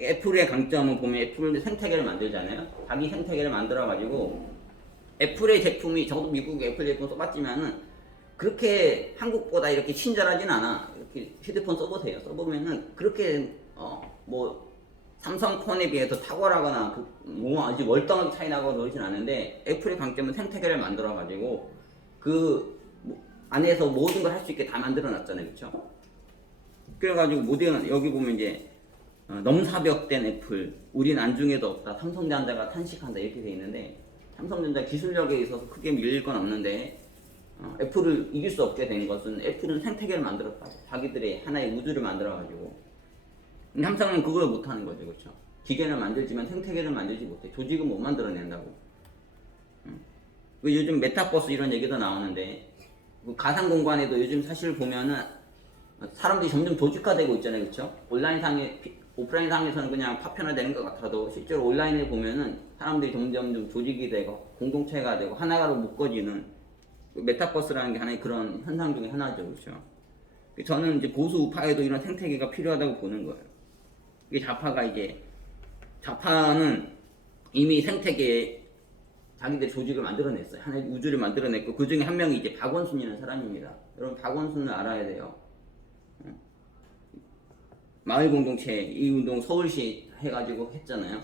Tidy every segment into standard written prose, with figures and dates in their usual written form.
애플의 강점은 보면 애플은 생태계를 만들잖아요. 자기 생태계를 만들어가지고 애플의 제품이 저도 미국 애플 제품 써봤지만은 그렇게 한국보다 이렇게 친절하진 않아. 이렇게 휴대폰 써보세요. 써보면은 그렇게 뭐 삼성폰에 비해서 탁월하거나 뭐 아주 월등하게 차이 나거나 그러진 않은데 애플의 강점은 생태계를 만들어가지고 안에서 모든 걸 할 수 있게 다 만들어놨잖아요, 그렇죠? 그래가지고 모델은 여기 보면 이제 넘사벽된 애플, 우린 안중에도 없다, 삼성전자가 탄식한다 이렇게 돼 있는데 삼성전자 기술력에 있어서 크게 밀릴 건 없는데 애플을 이길 수 없게 된 것은 애플은 생태계를 만들었다고 자기들의 하나의 우주를 만들어가지고 삼성은 그걸 못하는 거죠, 그렇죠? 기계는 만들지만 생태계를 만들지 못해. 조직은 못 만들어낸다고. 요즘 메타버스 이런 얘기도 나오는데 가상 공간에도 요즘 사실 보면은 사람들이 점점 조직화되고 있잖아요, 그렇죠? 오프라인 상에서는 그냥 파편화되는 것 같아도 실제로 온라인에 보면은 사람들이 점점 좀 조직이 되고 공동체가 되고 하나로 묶어지는 메타버스라는 게 하나의 그런 현상 중에 하나죠, 그렇죠? 저는 이제 보수 우파에도 이런 생태계가 필요하다고 보는 거예요. 이게 좌파는 이미 생태계에 자기들 조직을 만들어냈어요. 하나의 우주를 만들어냈고 그 중에 한 명이 이제 박원순이라는 사람입니다. 여러분 박원순을 알아야 돼요. 마을 공동체 이 운동 서울시 해가지고 했잖아요.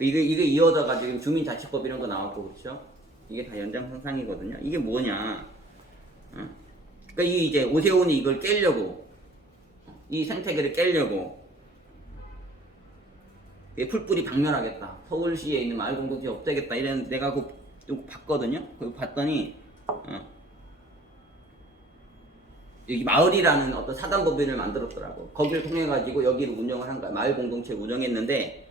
이게 이어져가지고 주민자치법 이런 거 나왔고 그렇죠? 이게 다 연장선상이거든요. 이게 뭐냐? 그러니까 이제 오세훈이 이걸 깨려고 이 생태계를 깨려고 풀뿌리 박멸하겠다. 서울시에 있는 마을 공동체 없애겠다. 이랬는데 내가 그거 봤거든요. 그거 봤더니 여기 마을이라는 어떤 사단법인을 만들었더라고. 거기를 통해 가지고 여기를 운영을 한 거야. 마을 공동체 운영했는데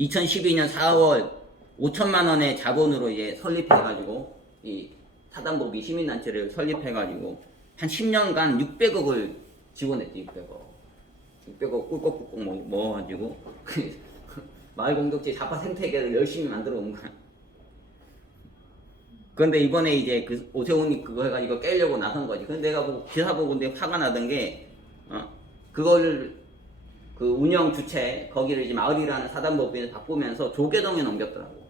2012년 4월 5천만 원의 자본으로 이제 설립해 가지고 이 사단법인 시민단체를 설립해 가지고 한 10년간 600억을 지원했대. 600억 꿀꺽꿀꺽 먹어가지고 마을 공동체 좌파 생태계를 열심히 만들어 온 거야. 그런데 이번에 이제 그 오세훈이 그거 해가지고 깨려고 나선 거지. 근데 내가 기사 보고 근데 화가 나던 게 그걸 그 운영 주체 거기를 이제 마을이라는 사단법인을 바꾸면서 조계동에 넘겼더라고.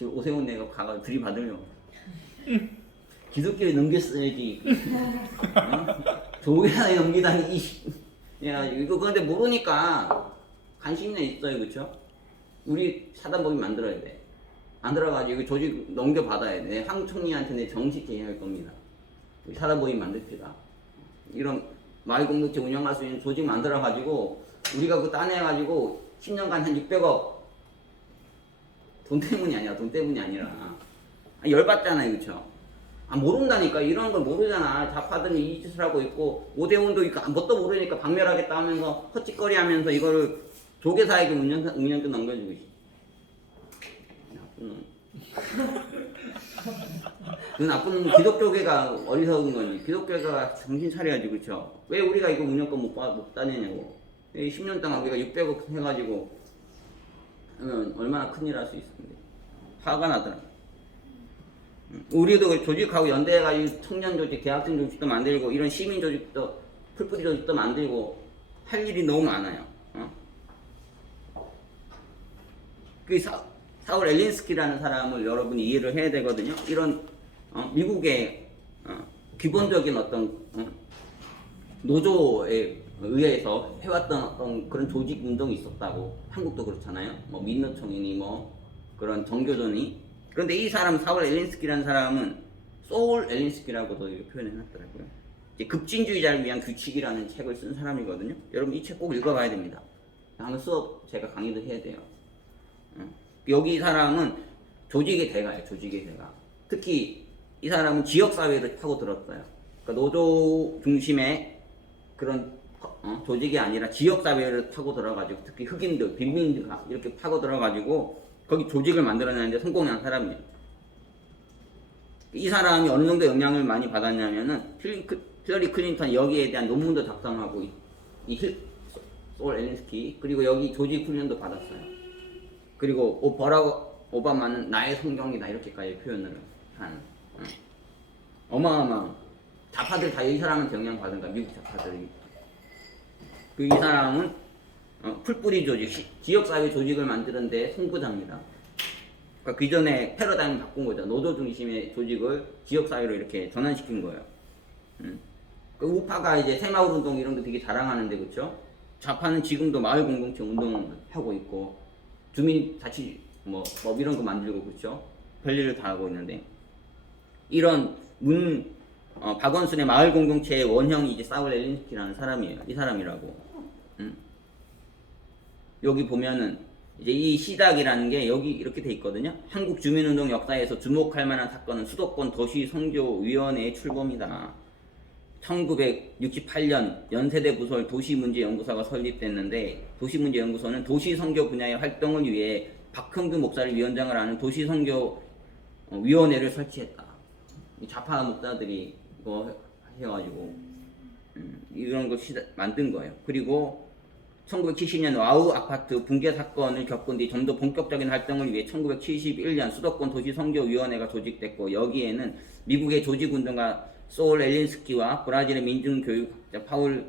오세훈 내가 가가 들이받으려고. 기독교에 넘겼어야지. 조계동에 넘기다니. 야 이거 그런데 모르니까 관심이 있어요, 그렇죠? 우리 사단법인 만들어야 돼. 만들어가지고 조직 넘겨받아야 돼. 황 총리한테 내 정식 제의할 겁니다. 우리 사단법인 만듭시다. 이런 마을 공동체 운영할 수 있는 조직 만들어가지고 우리가 그거 따내가지고 10년간 한 600억 돈 때문이 아니라 열받잖아요, 그렇죠? 모른다니까. 이런 걸 모르잖아. 좌파들은 이 짓을 하고 있고 오대훈도 뭣도 모르니까 박멸하겠다 하면서 헛짓거리 하면서 이거를 조계사에게 운영권 넘겨주고 있어. 그 나쁜 놈 기독교계가 어리석은 거지. 기독교계가 정신 차려야지, 그쵸? 왜 우리가 이거 운영권 못 따내냐고. 10년 동안 우리가 600억 해가지고 하면 얼마나 큰일 할 수 있습니다. 화가 나더라. 우리도 조직하고 연대해가지고 청년 조직, 대학생 조직도 만들고 이런 시민 조직도 풀뿌리 조직도 만들고 할 일이 너무 많아요. 그 사울 엘린스키라는 사람을 여러분이 이해를 해야 되거든요. 이런 미국의 기본적인 어떤 노조에 의해서 해왔던 어떤 그런 조직 운동이 있었다고. 한국도 그렇잖아요. 뭐 민노총이니 뭐 그런 정교조니. 그런데 이 사람 사울 엘린스키라는 사람은 소울 엘린스키라고도 표현해 놨더라고요. 급진주의자를 위한 규칙이라는 책을 쓴 사람이거든요. 여러분 이 책 꼭 읽어봐야 됩니다. 다음에 수업 제가 강의도 해야 돼요. 여기 이 사람은 조직의 대가예요. 조직의 대가. 특히 이 사람은 지역사회를 파고들었어요. 그러니까 노조 중심의 그런 조직이 아니라 지역사회를 파고들어가지고 특히 흑인들, 빈민가 이렇게 파고들어가지고 거기 조직을 만들어내는데 성공한 사람이에요. 이 사람이 어느 정도 영향을 많이 받았냐면은 힐러리 클린턴 여기에 대한 논문도 작성하고 소울 엘린스키 그리고 여기 조직 훈련도 받았어요. 그리고 버락 오바마는 나의 성경이다 이렇게까지 표현을 한 어마어마한 좌파들 다 이 사람한테 영향 받은 거야. 미국 좌파들이. 그 이 사람은 풀뿌리 조직, 지역사회 조직을 만드는데 선구자입니다. 그러니까 그 전에 패러다임을 바꾼 거죠. 노조 중심의 조직을 지역사회로 이렇게 전환시킨 거예요. 그 우파가 이제 새마을운동 이런 거 되게 자랑하는데, 그렇죠? 좌파는 지금도 마을 공동체 운동을 하고 있고 주민자치 법 이런 거 만들고, 그렇죠? 별일을 다 하고 있는데, 이런 박원순의 마을 공동체의 원형이 이제 사울 엘린스키라는 사람이에요. 이 사람이라고. 여기 보면은 이제 이 시작이라는 게 여기 이렇게 돼 있거든요. 한국 주민운동 역사에서 주목할 만한 사건은 수도권 도시선교위원회의 출범이다. 1968년 연세대 부설 도시문제연구소가 설립됐는데, 도시문제연구소는 도시선교 분야의 활동을 위해 박형규 목사를 위원장을 하는 도시선교위원회를 설치했다. 좌파 목사들이 이거 해가지고 이런 거 만든 거예요. 그리고 1970년 와우 아파트 붕괴 사건을 겪은 뒤 좀 더 본격적인 활동을 위해 1971년 수도권 도시선교위원회가 조직됐고, 여기에는 미국의 조직운동가 소울 엘린스키와 브라질의 민중교육학자 파울루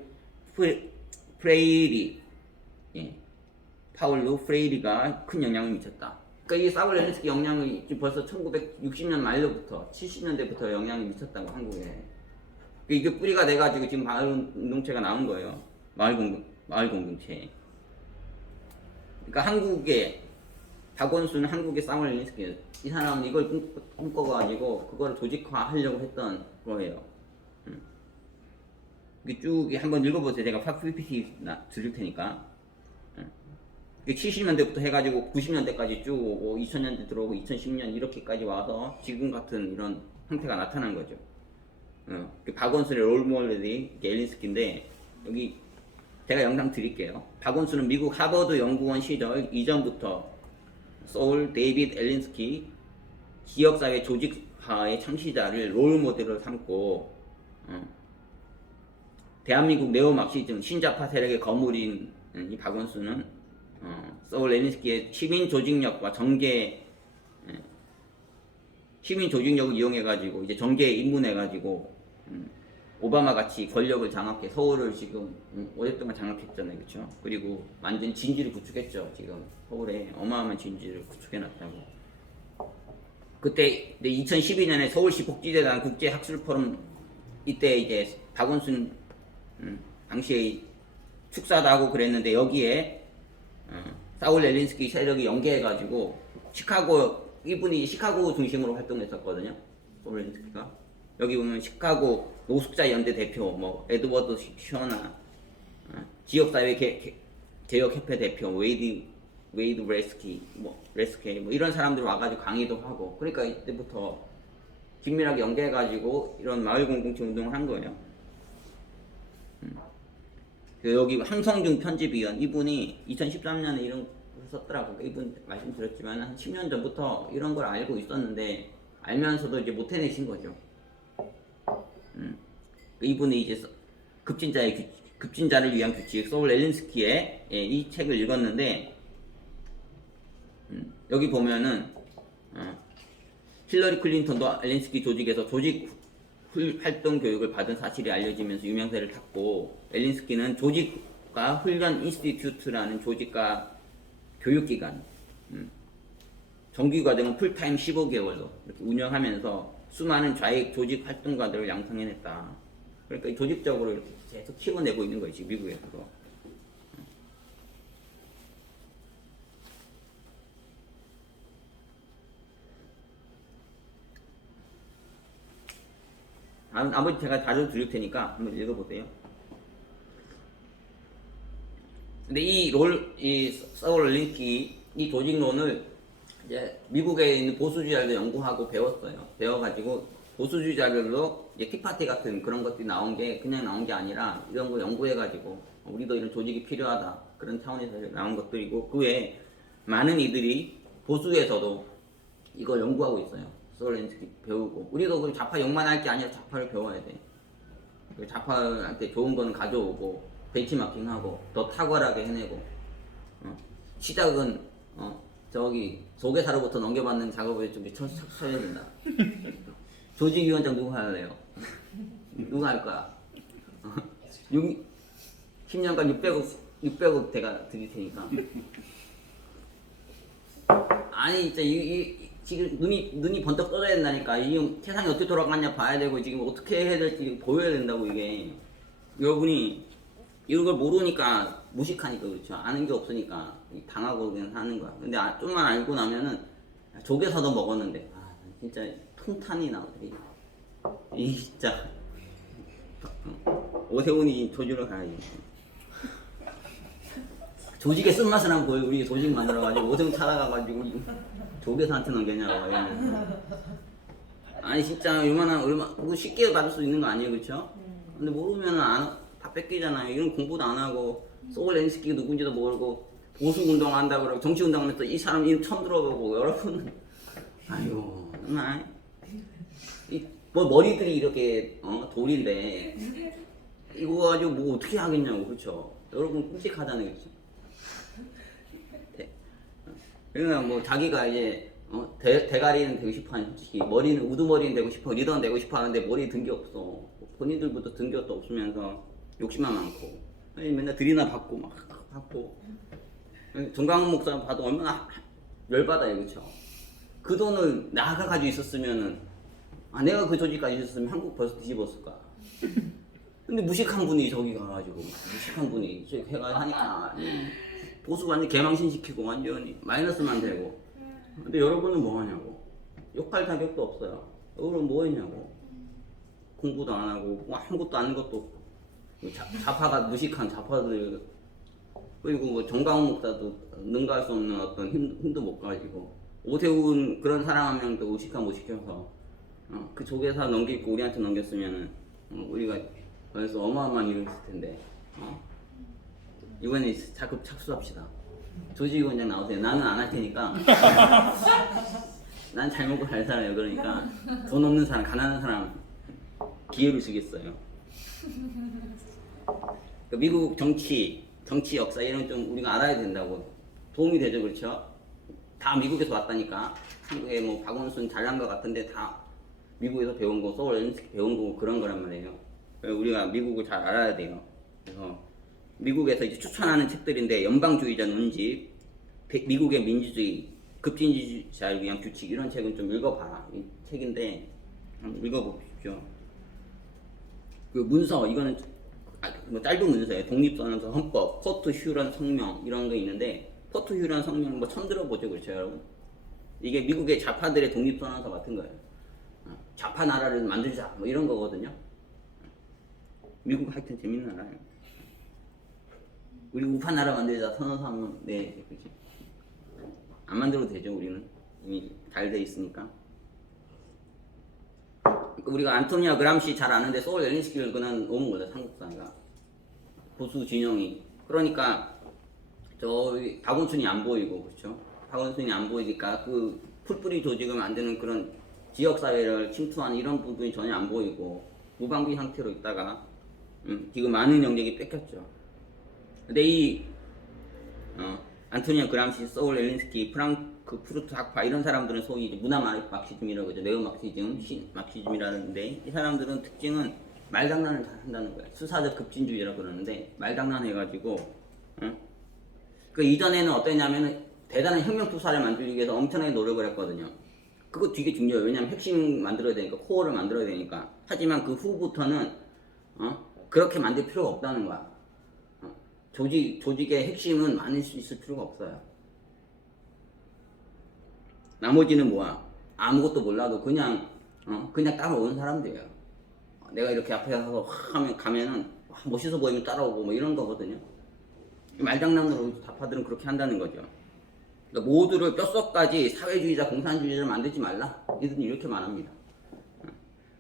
프레이리가 큰 영향을 미쳤다. 그러니까 이 사울 엘린스키 영향이 벌써 1960년 말로부터 70년대부터 영향이 미쳤다고, 한국에. 이게 뿌리가 돼가지고 지금 마을 운동체가 나온 거예요. 마을 공동체. 그러니까 한국에 박원순은 한국의 사울 엘린스키, 이 사람은 이걸 꿈꿔가지고 그거를 조직화하려고 했던 거예요. 이게 쭉 한번 읽어보세요. 제가 PPT 드릴 테니까. 70년대부터 해가지고 90년대까지 쭉 오고 2000년대 들어오고 2010년 이렇게까지 와서 지금 같은 이런 형태가 나타난 거죠. 박원순의 롤모델이 엘린스키인데, 여기 제가 영상 드릴게요. 박원순은 미국 하버드 연구원 시절 이전부터 소울 데이빗 엘린스키 지역사회 조직화의 창시자를 롤모델로 삼고, 대한민국 네오마크시즘 신자파 세력의 거물인 이 박원순은 소울 엘린스키의 시민 조직력과 시민 조직력을 이용해가지고 이제 정계에 입문해가지고 오바마 같이 권력을 장악해 서울을 지금 오랫동안 장악했잖아요, 그렇죠? 그리고 완전 진지를 구축했죠. 지금 서울에 어마어마한 진지를 구축해놨다고. 그때 2012년에 서울시 복지재단 국제학술포럼 이때 이제 박원순 당시에 축사도 하고 그랬는데, 여기에 사울 엘린스키 세력이 연계해가지고 이분이 시카고 중심으로 활동했었거든요. 사울 엘린스키가. 여기 보면 시카고 노숙자 연대 대표, 에드워드 셔나, 지역사회 개혁협회 대표 웨이드 레스키, 이런 사람들 와가지고 강의도 하고, 그러니까 이때부터 긴밀하게 연계해가지고 이런 마을 공동체 운동을 한 거예요. 여기 황성중 편집위원, 이분이 2013년에 이런 거 썼더라고요. 이분 말씀드렸지만 한 10년 전부터 이런 걸 알고 있었는데, 알면서도 이제 못 해내신 거죠. 이분이 이제 급진자를 위한 규칙, 소울 엘린스키의 이 책을 읽었는데, 여기 보면은 힐러리 클린턴도 엘린스키 조직에서 조직 활동 교육을 받은 사실이 알려지면서 유명세를 탔고, 엘린스키는 조직과 훈련 인스티튜트라는 조직과 교육기관, 정규과정은 풀타임 15개월로 이렇게 운영하면서 수많은 좌익 조직 활동가들을 양성해냈다. 그러니까 조직적으로 이렇게 계속 키워내고 있는 거지, 미국에서도. 나머지 제가 자료 드릴 테니까 한번 읽어보세요. 근데 이 서울 엘린스키 이 조직론을 이제 미국에 있는 보수주의자들도 연구하고 배웠어요. 배워가지고 보수주의자들로 이제 티파티 같은 그런 것들이 나온 게 그냥 나온 게 아니라 이런 거 연구해가지고 우리도 이런 조직이 필요하다, 그런 차원에서 나온 것들이고, 그 외에 많은 이들이 보수에서도 이걸 연구하고 있어요. 서울 엘린스키 배우고, 우리도 좌파 욕만 할 게 아니라 좌파를 배워야 돼. 좌파한테 좋은 거는 가져오고 벤치마킹하고 더 탁월하게 해내고, 시작은 저기 소개사로부터 넘겨받는 작업을 좀 쳐야 된다. 조직위원장 누구 할래요? 누가 할 거야? 10년간 600억 대가 드릴 테니까. 아니 진짜 지금 눈이 번쩍 떠져야 된다니까. 이 세상이 어떻게 돌아가냐 봐야 되고 지금 어떻게 해야 될지 보여야 된다고. 이게 여러분이 이런 걸 모르니까 무식하니까 그렇죠. 아는 게 없으니까 당하고 그냥 하는 거야. 근데 좀만 알고 나면은 조개사도 먹었는데 진짜 통탄이 나오더니 이 진짜 오세훈이 조지로 가야지. 조직의 쓴맛을 한번 보여. 우리 조직 만들어가지고 오세훈 찾아가가지고 조개사한테 넘겼냐고. 아니 진짜 얼마나 쉽게 받을 수 있는 거 아니에요, 그렇죠? 근데 모르면은 다 뺏기잖아요. 이런 공부도 안 하고 소울 렌스키가 누군지도 모르고 보수 운동 한다고 그러고 정치 운동하면서 이 사람 이름 처음 들어보고. 여러분 아이고 정말 뭐 머리들이 이렇게 돌인데 이거 가지고 뭐 어떻게 하겠냐고. 그렇죠? 여러분 끔찍하다는 거죠. 그러니까 뭐 자기가 이제 대가리는 되고 싶어 하는, 솔직히 머리는 우두머리는 되고 싶어, 리더는 되고 싶어 하는데 머리에 든 게 없어. 본인들부터 든 것도 없으면서 욕심만 많고 맨날 들이나 받고 막 받고. 정강훈 목사 봐도 얼마나 열받아요, 그렇죠? 그 돈을 나가 가지고 있었으면은 내가 그 조직까지 있었으면 한국 벌써 뒤집었을까. 근데 무식한 분이 저기 가가지고 무식한 분이 저기 해가 하니까 보수 완전 개망신 시키고 완전히 마이너스만 되고. 근데 여러분은 뭐 하냐고. 욕할 자격도 없어요. 여러분 뭐 했냐고. 공부도 안 하고 뭐 아무것도 아는 것도 없고. 좌파가 무식한 좌파들. 그리고 뭐 정강훈 목사도 능가할 수 없는 어떤 힘도 못 가지고. 오세훈 그런 사람 한 명도 무식한 못 시켜서 그 조계사 넘기고 우리한테 넘겼으면은 우리가 그래서 어마어마한 일을 했을 텐데. 이번에 자꾸 착수합시다. 조직위원장 나오세요. 나는 안 할 테니까. 난 잘 먹고 잘 살아요. 그러니까 돈 없는 사람, 가난한 사람 기회를 주겠어요. 미국 정치 역사 이런 좀 우리가 알아야 된다고. 도움이 되죠, 그렇죠? 다 미국에서 왔다니까. 한국에 뭐 박원순 잘난 것 같은데 다 미국에서 배운 거, 서울 연습 배운 거 그런 거란 말이에요. 우리가 미국을 잘 알아야 돼요. 그래서 미국에서 이제 추천하는 책들인데 연방주의자 논집, 미국의 민주주의, 급진주의자를 위한 규칙 이런 책은 좀 읽어봐라. 이 책인데 한번 읽어보십시오. 그 문서 이거는 뭐 짧은 문서예요. 독립선언서, 헌법, 포트 휴런 성명 이런 거 있는데 포트 휴런 성명 뭐 처음 들어보죠, 그렇죠, 여러분? 이게 미국의 좌파들의 독립선언서 같은 거예요. 좌파 나라를 만들자 뭐 이런 거거든요. 미국 하여튼 재밌는 나라예요. 우리 우파 나라 만들자 선언서 하면 그렇지. 안 만들어도 되죠. 우리는 이미 잘 돼 있으니까. 우리가 안토니아 그람시 잘 아는데 소울 앨린스키를 그는 너무 몰라요. 한국사가 보수 진영이. 그러니까 저기 박원순이 안 보이고, 그렇죠? 박원순이 안 보이니까 그 풀뿌리 조직을 만드는 그런 지역사회를 침투하는 이런 부분이 전혀 안 보이고 무방비 상태로 있다가 지금 많은 영역이 뺏겼죠. 근데 이 안토니아 그람시, 소울 앨린스키, 프랑크푸르트 학파 이런 사람들은 소위 이제 문화 막시즘이라고 하죠. 네오 막시즘, 막시즘이라는데 이 사람들은 특징은 말장난을 잘 한다는 거예요. 수사적 급진주의라고 그러는데 말장난 해가지고 그 이전에는 어땠냐면은 대단한 혁명 투사를 만들기 위해서 엄청나게 노력을 했거든요. 그거 되게 중요해요. 왜냐면 핵심 만들어야 되니까, 코어를 만들어야 되니까. 하지만 그 후부터는 그렇게 만들 필요가 없다는 거야. 조직의 핵심은 많을 수 있을 필요가 없어요. 나머지는 뭐야? 아무것도 몰라도 그냥 따라오는 사람들이에요. 내가 이렇게 앞에 가서 가면은 멋있어 보이면 따라오고 뭐 이런 거거든요. 말장난으로 좌파들은 그렇게 한다는 거죠. 그러니까 모두를 뼛속까지 사회주의자, 공산주의자를 만들지 말라. 이들은 이렇게 말합니다.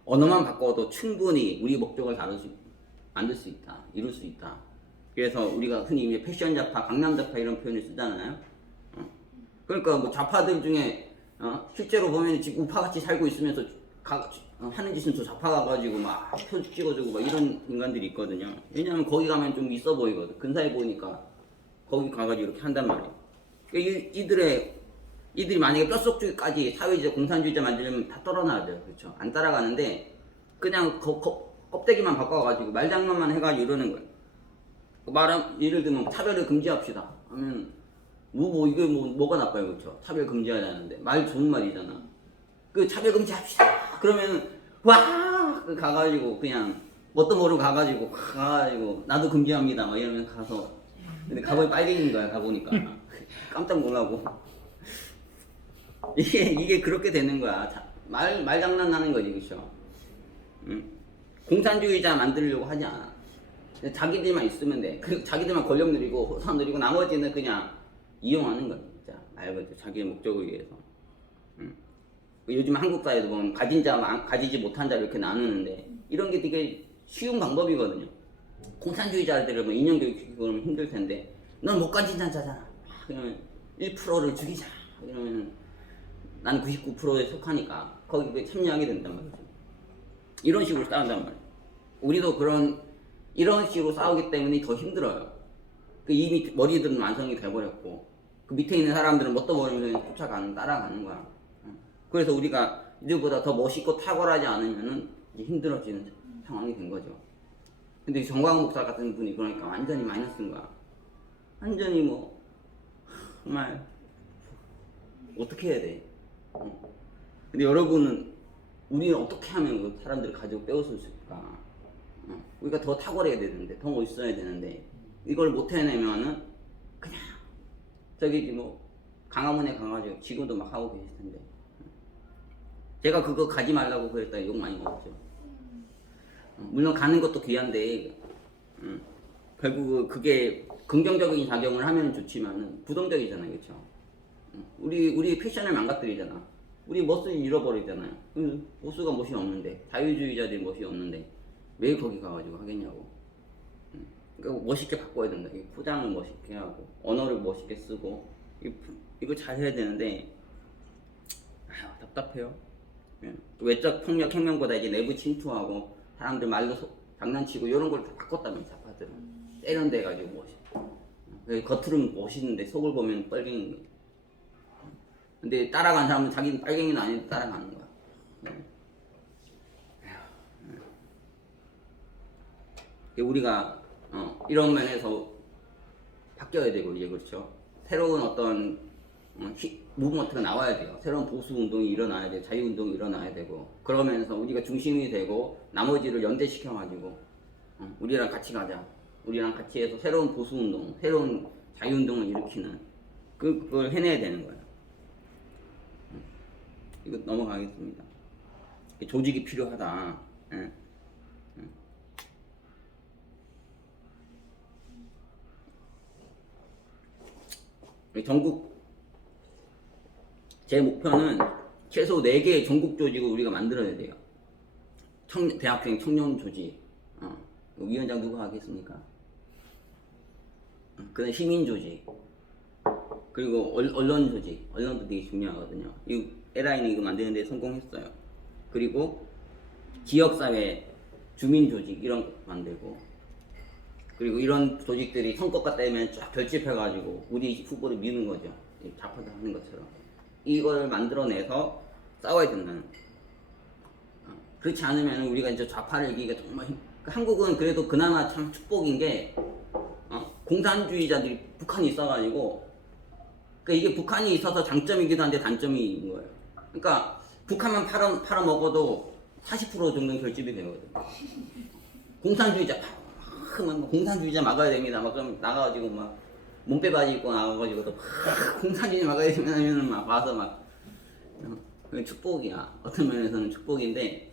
언어만 바꿔도 충분히 우리 목적을 만들 수 있다. 이룰 수 있다. 그래서 우리가 흔히 패션 좌파, 강남 좌파 이런 표현을 쓰잖아요. 그러니까 뭐 좌파들 중에 실제로 보면 지금 우파같이 살고 있으면서 하는 짓은 저 좌파 가가지고 막 표 찍어주고 막 이런 인간들이 있거든요. 왜냐면 거기 가면 좀 있어 보이거든. 근사해 보이니까 거기 가가지고 이렇게 한단 말이에요. 그러니까 이들이 만약에 뼛속까지 사회주의자, 공산주의자 만들려면 다 떨어놔야 돼요. 그렇죠? 안 따라가는데 그냥 껍데기만 바꿔가지고 말장난만 해가지고 이러는 거예요. 말하면 예를 들면 차별을 금지합시다 하면 이게 뭐가 나빠요, 그렇죠? 차별 금지하자는데 말 좋은 말이잖아. 그 차별 금지합시다. 그러면 와 가가지고 그냥 뭣도 모르고 가가지고 나도 금지합니다 막 이러면 가서 근데 가방이 빨개진 거야 가보니까 깜짝 놀라고 이게 그렇게 되는 거야. 말 장난 나는 거지, 그렇죠? 응? 공산주의자 만들려고 하지 않아. 자기들만 있으면 돼. 그 자기들만 권력 누리고 호사 누리고 나머지는 그냥 이용하는 거야, 진짜 말 그대로 자기의 목적을 위해서. 응? 요즘 한국 사회도 보면 가진 자, 가지지 못한 자 이렇게 나누는데 이런 게 되게 쉬운 방법이거든요. 공산주의자들을 뭐 인형교육 시키고 그러면 힘들 텐데 넌 못 가진 자잖아. 그러면 1%를 죽이자. 이러면 난 99%에 속하니까 거기에 참여하게 된단 말이죠. 이런 식으로 싸운단 말이에요. 우리도 이런 식으로 싸우기 때문에 더 힘들어요. 이미 머리들은 완성이 돼버렸고 그 밑에 있는 사람들은 뭣도 모르면서 따라가는 거야. 그래서 우리가 이들보다 더 멋있고 탁월하지 않으면은 이제 힘들어지는 상황이 된 거죠. 근데 정광훈 목사 같은 분이 그러니까 완전히 마이너스인 거야. 완전히 뭐 정말 어떻게 해야 돼? 근데 여러분은 우리는 어떻게 하면 그 사람들을 가지고 빼앗을 수 있을까? 우리가 더 탁월해야 되는데, 더 멋있어야 되는데 이걸 못 해내면은 그냥 저기 뭐 강화문에 가가지고 지금도 막 하고 계실 텐데 제가 그거 가지 말라고 그랬다 욕 많이 먹었죠. 물론 가는 것도 귀한데 결국 그게 긍정적인 작용을 하면 좋지만은 부정적이잖아요, 그렇죠? 우리 패션을 망가뜨리잖아. 우리 멋을 잃어버리잖아요. 보수가 멋이 없는데 자유주의자들이 멋이 없는데 왜 거기 가가지고 하겠냐고. 그러니까 멋있게 바꿔야 된다. 포장을 멋있게 하고 언어를 멋있게 쓰고 이거 잘 해야 되는데 답답해요. 외적 폭력 혁명보다 이제 내부 침투하고 사람들 말로 장난치고 이런 걸 다 바꿨다면 좌파들은 세련돼 가지고 겉으로는 멋있는데 속을 보면 빨갱이. 근데 따라간 사람은 자기는 빨갱이는 아닌데 따라가는 거야. 우리가 이런 면에서 바뀌어야 되고 이제 그렇죠. 새로운 어떤 무브먼트가 나와야 돼요. 새로운 보수 운동이 일어나야 돼, 자유 운동이 일어나야 되고 그러면서 우리가 중심이 되고 나머지를 연대시켜 가지고 우리랑 같이 가자. 우리랑 같이 해서 새로운 보수 운동, 새로운 자유 운동을 일으키는 그걸 해내야 되는 거예요. 이거 넘어가겠습니다. 조직이 필요하다. 전국 제 목표는 최소 4개의 전국 조직을 우리가 만들어야 돼요. 대학생 청년 조직. 위원장 누가 하겠습니까? 그다음 시민 조직. 그리고 언론 조직. 언론도 되게 중요하거든요. 이 에라인이 이거 만드는 데 성공했어요. 그리고 지역사회 주민 조직 이런 거 만들고 그리고 이런 조직들이 선거가 되면 쫙 결집해가지고 우리 후보를 미는 거죠. 좌파들 하는 것처럼. 이걸 만들어내서 싸워야 된다는. 그렇지 않으면 우리가 이제 좌파를 이기기가 정말 한국은 그래도 그나마 참 축복인 게 공산주의자들이 북한이 있어가지고 그러니까 이게 북한이 있어서 장점이기도 한데 단점이 있는 거예요. 그러니까 북한만 팔아먹어도 40% 정도는 결집이 되거든요. 공산주의자 막아야 됩니다. 막 그럼 나가가지고 막 몸빼바지 입고 나가가지고 또 공산주의 막아야 되면 막 와서 막 축복이야. 어떤 면에서는 축복인데,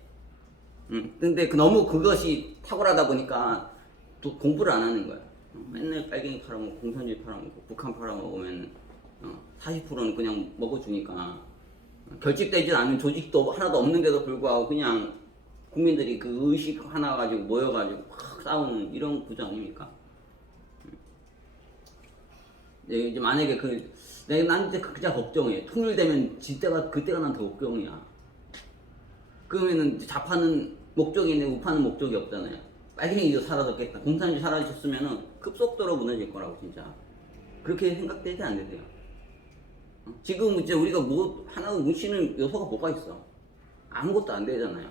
근데 너무 그것이 탁월하다 보니까 또 공부를 안 하는 거야. 맨날 빨갱이 팔아먹고 공산주의 팔아먹고 북한 팔아먹으면 40%는 그냥 먹어주니까 결집되지 않은 조직도 하나도 없는데도 불구하고 그냥 국민들이 그 의식 하나 가지고 모여가지고 막 싸우는 이런 구조 아닙니까? 이제 만약에 난 이제 진짜 걱정해. 통일되면 그때가 난 더 걱정이야. 그러면은 좌파는 목적이 있는데 우파는 목적이 없잖아요. 빨갱이도 사라졌겠다. 공산주의 사라졌으면은 급속도로 무너질 거라고 진짜. 그렇게 생각되지 안 되세요? 지금 이제 우리가 하나 뭉치는 요소가 뭐가 있어? 아무것도 안 되잖아요.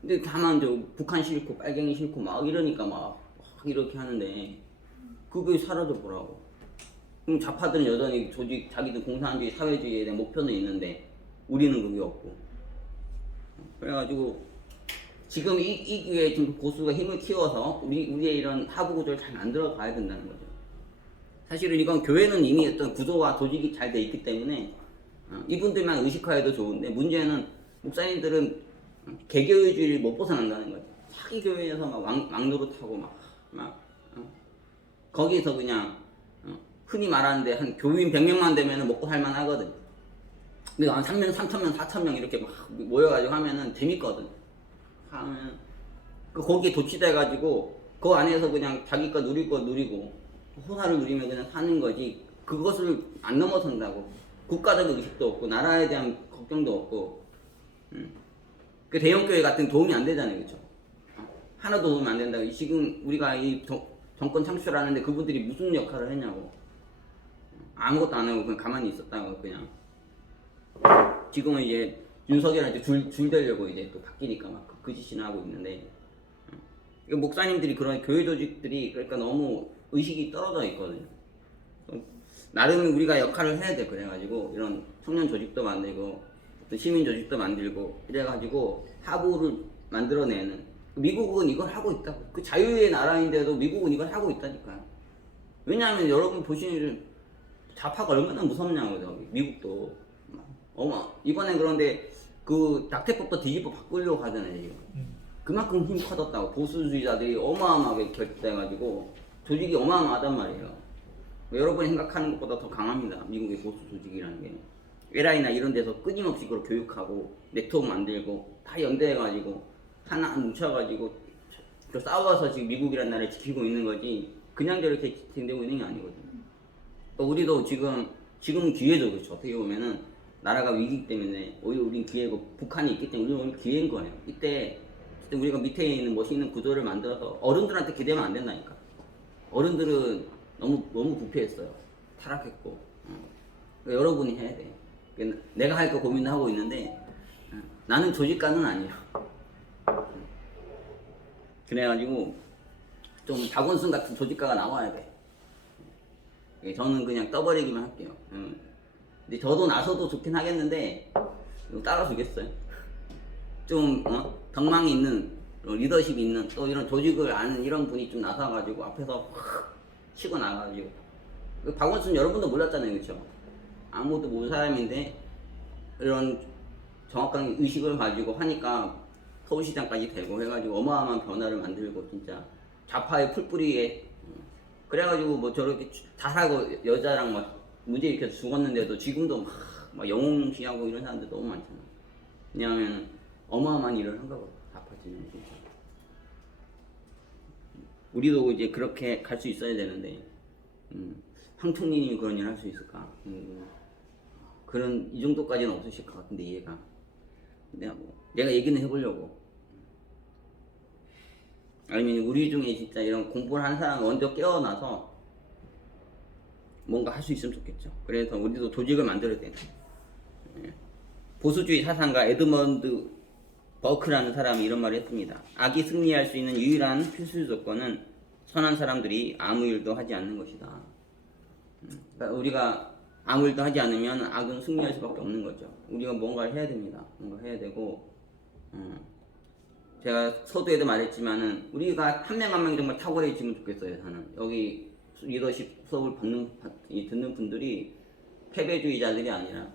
근데 다만 북한 싫고 빨갱이 싫고 막 이러니까 막 이렇게 하는데 그게 사라져 보라고. 그럼 좌파들은 여전히 조직, 자기들 공산주의, 사회주의에 대한 목표는 있는데 우리는 그게 없고. 그래가지고 지금 이 기회에 지금 보수가 힘을 키워서 우리의 이런 하부 구조를 잘 만들어 가야 된다는 거죠. 사실은 이건 교회는 이미 어떤 구조와 조직이 잘 돼 있기 때문에 이분들만 의식화해도 좋은데, 문제는 목사님들은 개교회주의를 못 벗어난다는 거죠. 자기 교회에서 막 왕노릇하고 거기서 그냥 흔히 말하는데 한 교인 100명만 되면 먹고 살만 하거든. 근데 한 3명, 3,000명, 4,000명 이렇게 막 모여가지고 하면은 재밌거든. 하면 거기에 도취돼가지고 그 안에서 그냥 자기 거 누릴 거 누리고 호사를 누리면 그냥 사는 거지, 그것을 안 넘어선다고. 국가적인 의식도 없고 나라에 대한 걱정도 없고. 그 대형교회 같은 도움이 안 되잖아요, 그렇죠? 하나도 도움이 안 된다고. 지금 우리가 이 정권 창출하는데 그분들이 무슨 역할을 했냐고. 아무것도 안 하고 그냥 가만히 있었다고. 그냥 지금은 이제 윤석열한테 줄 대려고 이제 또 바뀌니까 막 그 짓이나 하고 있는데, 목사님들이 그런 교회 조직들이 그러니까 너무 의식이 떨어져 있거든요. 나름 우리가 역할을 해야 돼. 그래가지고 이런 청년 조직도 만들고 또 시민 조직도 만들고 이래가지고 하부를 만들어내는. 미국은 이걸 하고 있다고. 그 자유의 나라인데도 미국은 이걸 하고 있다니까요. 왜냐하면 여러분 보시는 좌파가 얼마나 무섭냐고. 저기 미국도 이번에 그런데 그 낙태법도 뒤집어 바꾸려고 하잖아요 지금. 그만큼 힘이 커졌다고. 보수주의자들이 어마어마하게 결집돼가지고 조직이 어마어마하단 말이에요. 여러분이 생각하는 것보다 더 강합니다, 미국의 보수 조직이라는 게. LI나 이런 데서 끊임없이 그걸 교육하고 네트워크 만들고 다 연대해가지고 하나 뭉쳐가지고 싸워서 지금 미국이라는 나라를 지키고 있는 거지, 그냥 저렇게 진행되고 있는 게 아니거든요. 우리도 지금 기회죠, 그렇죠? 어떻게 보면은 나라가 위기이기 때문에 오히려 우린 기회고, 북한이 있기 때문에 우리는 기회인 거예요. 이때 우리가 밑에 있는 멋있는 구조를 만들어서 어른들한테 기대면 안 된다니까. 어른들은 너무 부패했어요. 타락했고. 그러니까 여러분이 해야 돼. 그러니까 내가 할 거 고민하고 있는데 나는 조직가는 아니야. 그래가지고 좀 박원순 같은 조직가가 나와야 돼. 저는 그냥 떠버리기만 할게요. 근데 저도 나서도 좋긴 하겠는데 따라주겠어요. 좀 덕망이 있는, 리더십 있는, 또 이런 조직을 아는 이런 분이 좀 나서가지고 앞에서 확 치고 나가가지고. 박원순 여러분도 몰랐잖아요, 그렇죠? 아무것도 모르는 사람인데 이런 정확한 의식을 가지고 하니까 서울시장까지 되고 해가지고 어마어마한 변화를 만들고, 진짜 좌파의 풀뿌리에. 그래가지고 뭐 저렇게 잘하고 여자랑 막 문제 일으켜서 죽었는데도 지금도 막 영웅시하고 이런 사람들 너무 많잖아. 왜냐하면 어마어마한 일을 한 거거든, 좌파지는 진짜. 우리도 이제 그렇게 갈 수 있어야 되는데, 황 총리님이 그런 일 할 수 있을까? 이 정도까지는 없으실 것 같은데, 이해가. 내가 얘기는 해보려고. 아니면 우리 중에 진짜 이런 공부를 하는 사람이 먼저 깨어나서 뭔가 할 수 있으면 좋겠죠. 그래서 우리도 조직을 만들어야 돼. 보수주의 사상가 에드먼드 버크라는 사람이 이런 말을 했습니다. 악이 승리할 수 있는 유일한 필수 조건은 선한 사람들이 아무 일도 하지 않는 것이다. 그러니까 우리가 아무 일도 하지 않으면 악은 승리할 수밖에 없는 거죠. 우리가 뭔가를 해야 됩니다. 뭔가 해야 되고, 제가 서두에도 말했지만은 우리가 한 명 한 명 정말 탁월해지면 좋겠어요. 저는 여기 리더십 수업을 듣는 분들이 패배주의자들이 아니라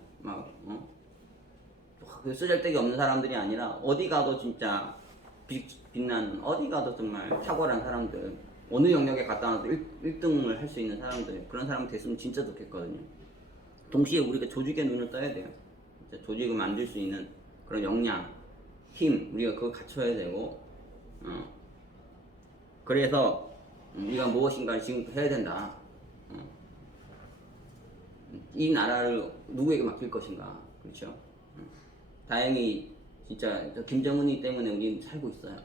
쓰잘데기 없는 사람들이 아니라 어디 가도 진짜 빛나는, 어디 가도 정말 탁월한 사람들, 어느 영역에 갔다 와도 1등을 할 수 있는 사람들, 그런 사람 됐으면 진짜 좋겠거든요. 동시에 우리가 조직에 눈을 떠야 돼요. 진짜 조직을 만들 수 있는 그런 역량, 힘, 우리가 그걸 갖춰야 되고, 그래서 우리가 무엇인가를 지금부터 해야 된다. 이 나라를 누구에게 맡길 것인가, 그렇죠? 다행히 진짜 김정은이 때문에 우리는 살고 있어요.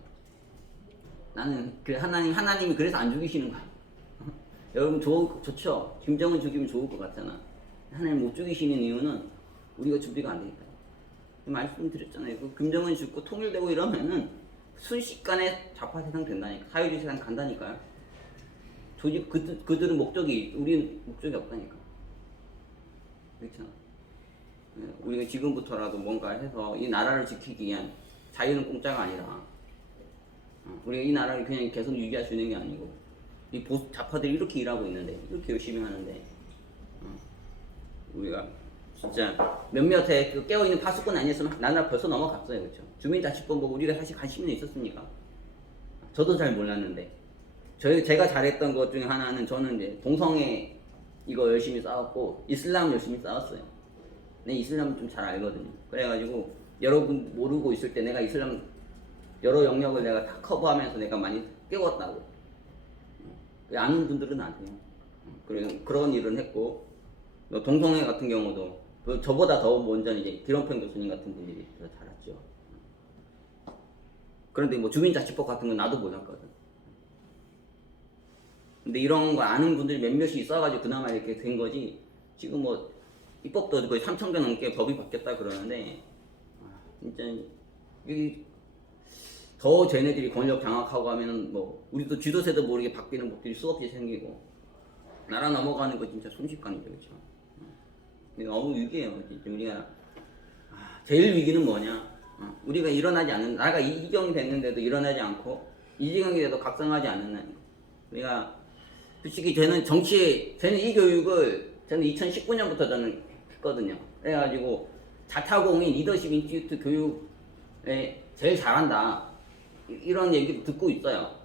나는 그 하나님이 그래서 안 죽이시는 거야. 여러분 좋죠? 김정은 죽이면 좋을 것 같잖아. 하나님 못 죽이시는 이유는 우리가 준비가 안 되니까. 말씀드렸잖아요. 그 김정은 죽고 통일되고 이러면은 순식간에 좌파 세상 된다니까. 사회주의 세상 간다니까요. 조직 그들은 목적이 우리는 목적이 없다니까. 그렇잖아. 우리가 지금부터라도 뭔가 해서 이 나라를 지키기 위한 자유는 공짜가 아니라 우리가 이 나라를 그냥 계속 유지할 수 있는 게 아니고 이 좌파들이 이렇게 일하고 있는데 이렇게 열심히 하는데 우리가 진짜 몇몇의 그 깨어있는 파수꾼 아니었으면 나라 벌써 넘어갔어요. 그렇죠? 주민자치법 보고 우리가 사실 관심이 있었습니까? 저도 잘 몰랐는데 제가 잘했던 것 중에 하나는 저는 이제 동성애 이거 열심히 싸웠고 이슬람 열심히 싸웠어요. 내 이슬람 좀 잘 알거든요. 그래가지고 여러분 모르고 있을 때 내가 이슬람 여러 영역을 내가 다 커버하면서 내가 많이 깨웠다고. 아는 분들은 아세요. 그런 일은 했고 동성애 같은 경우도 저보다 더 먼저 이제 기런평 교수님 같은 분들이 더 잘했죠. 그런데 뭐 주민자치법 같은 건 나도 몰랐거든. 근데 이런 거 아는 분들이 몇몇이 있어가지고 그나마 이렇게 된 거지. 지금 뭐 입법도 거의 3,000개 넘게 법이 바뀌었다 그러는데 진짜 더 쟤네들이 권력 장악하고 하면은 뭐 우리도 지도세도 모르게 바뀌는 법들이 수없이 생기고 나라 넘어가는 거 진짜 순식간이죠. 그렇죠? 너무 위기예요. 진짜 우리가 제일 위기는 뭐냐? 우리가 일어나지 않는 나라가 이 지경이 됐는데도 일어나지 않고 이 지경이 돼도 각성하지 않는 우리가 솔직히 저는 저는 이 교육을 저는 2019년부터 저는 했거든요. 그래가지고 자타공인 리더십 인스티튜트 교육에 제일 잘한다 이런 얘기도 듣고 있어요.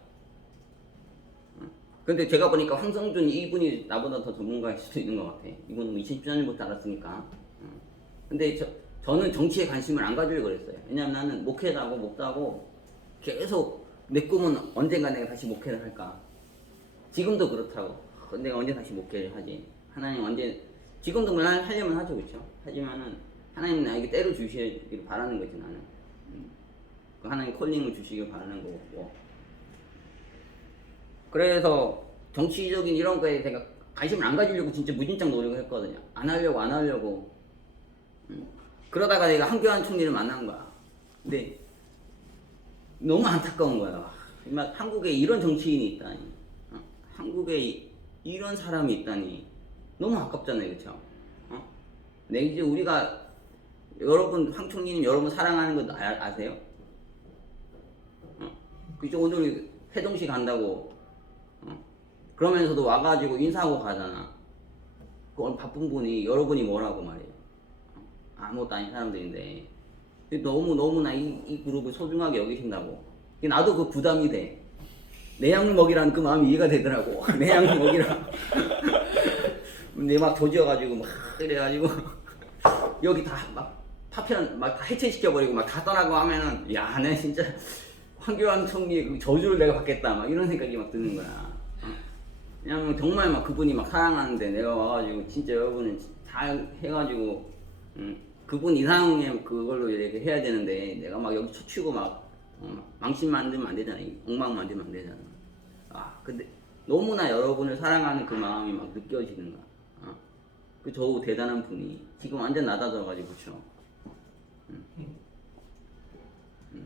근데 제가 보니까 황성준 이분이 나보다 더 전문가일 수도 있는 것 같아. 이분은 2014년부터 알았으니까. 근데 저는 정치에 관심을 안 가지려고 그랬어요. 왜냐면 나는 목회자고 목사고 계속 내 꿈은 언젠가 내가 다시 목회를 할까. 지금도 그렇다고. 내가 언제 다시 목회를 하지. 하나님 언제 지금도 물론 하려면 하죠. 그렇죠? 하지만은 하나님 나에게 때려 주시길 바라는 거지 나는. 하나님 콜링을 주시길 바라는 거고. 그래서 정치적인 이런 거에 제가 관심을 안 가지려고 진짜 무진장 노력을 했거든요. 안 하려고. 그러다가 내가 한교안 총리를 만난 거야. 근데 너무 안타까운 거야. 한국에 이런 정치인이 있다니. 한국에 이런 사람이 있다니. 너무 아깝잖아요. 그쵸? 네, 이제 우리가 여러분, 황 총리님 여러분 사랑하는 거 아세요? 그죠? 오늘 회동식 간다고 그러면서도 와가지고 인사하고 가잖아. 그건 바쁜 분이 여러분이 뭐라고 말해요. 아무것도 아닌 사람들인데 너무나 이 그룹을 소중하게 여기신다고. 나도 그 부담이 돼. 내 약 먹이라는 그 마음이 이해가 되더라고. 내 약 먹이라. 내 막 조지어가지고 막 이래가지고 여기 다 막 파편 막 다 해체시켜버리고 막 다 떠나고 하면은 야, 내 진짜 황교안 총리의 그 저주를 내가 받겠다 막 이런 생각이 막 드는 거야. 왜냐면 정말 막 그분이 막 사랑하는데 내가 와가지고 진짜 여러분은 잘 해가지고 그분 이상의 그걸로 이렇게 해야 되는데 내가 막 여기 초치고 막 망신 만들면 안 되잖아. 엉망 만들면 안 되잖아. 근데 너무나 여러분을 사랑하는 그 마음이 막 느껴지는 거야. 그 저 대단한 분이 지금 완전 낮아져가지고 그쵸.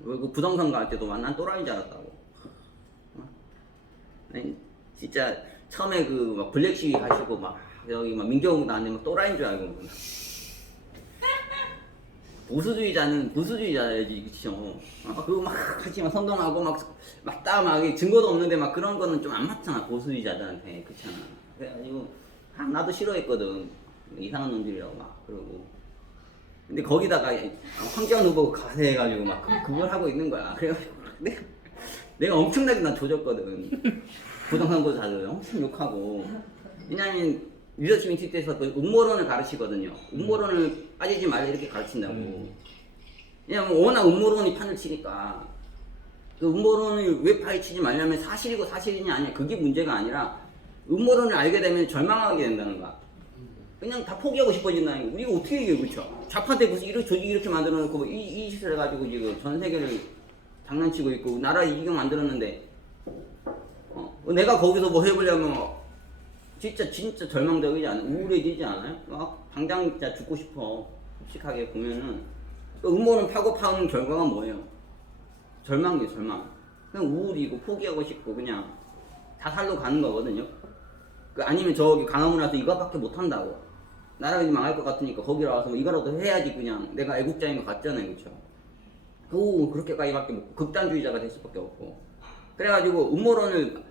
그 부동산 갈 때도 난 또라이인 줄 알았다고. 진짜 처음에 그 막 블랙 시위 하시고 막 여기 막 민경욱 나한테 막 또라이인 줄 알고 보수주의자야지 그쵸. 그거 막 하지만 선동하고 막 증거도 없는데 막 그런 거는 좀 안 맞잖아 보수주의자들한테. 그렇잖아. 그래가지고 나도 싫어했거든. 이상한 놈들이라고 막 그러고. 근데 거기다가 황교안 후보 가세해가지고 막 그걸 하고 있는 거야. 그래가지고 내가 엄청나게 난 조졌거든. 부동산 보자들 엄청 욕하고. 왜냐면 리더십 인스티튜트에서 그 음모론을 가르치거든요. 음모론을 빠지지 말라 이렇게 가르친다고. 왜냐면 워낙 음모론이 판을 치니까. 그 음모론을 왜 파헤치지 말냐면 사실이고 사실이냐 아니냐 그게 문제가 아니라 음모론을 알게 되면 절망하게 된다는 거야. 그냥 다 포기하고 싶어진다는 거. 우리가 어떻게 이겨요, 그쵸? 좌파한테 무슨 이렇게 조직 이렇게 만들어 놓고 이 짓을 해가지고 지금 전 세계를 장난치고 있고 나라 이경 만들었는데 내가 거기서 뭐 해보려면 진짜 절망적이지 않아요? 우울해지지 않아요? 당장 진짜 죽고 싶어. 솔직하게 보면은 음모는 파는 결과가 뭐예요? 절망이에요, 절망. 그냥 우울이고 포기하고 싶고 그냥 자살로 가는 거거든요. 그 아니면 저기 강화문 와서 이거밖에 못 한다고. 나라가 이제 망할 것 같으니까 거기 와서 뭐 이거라도 해야지 그냥 내가 애국자인 것 같잖아요, 그렇죠? 그렇게까지밖에 못, 극단주의자가 될 수밖에 없고. 그래가지고 음모론을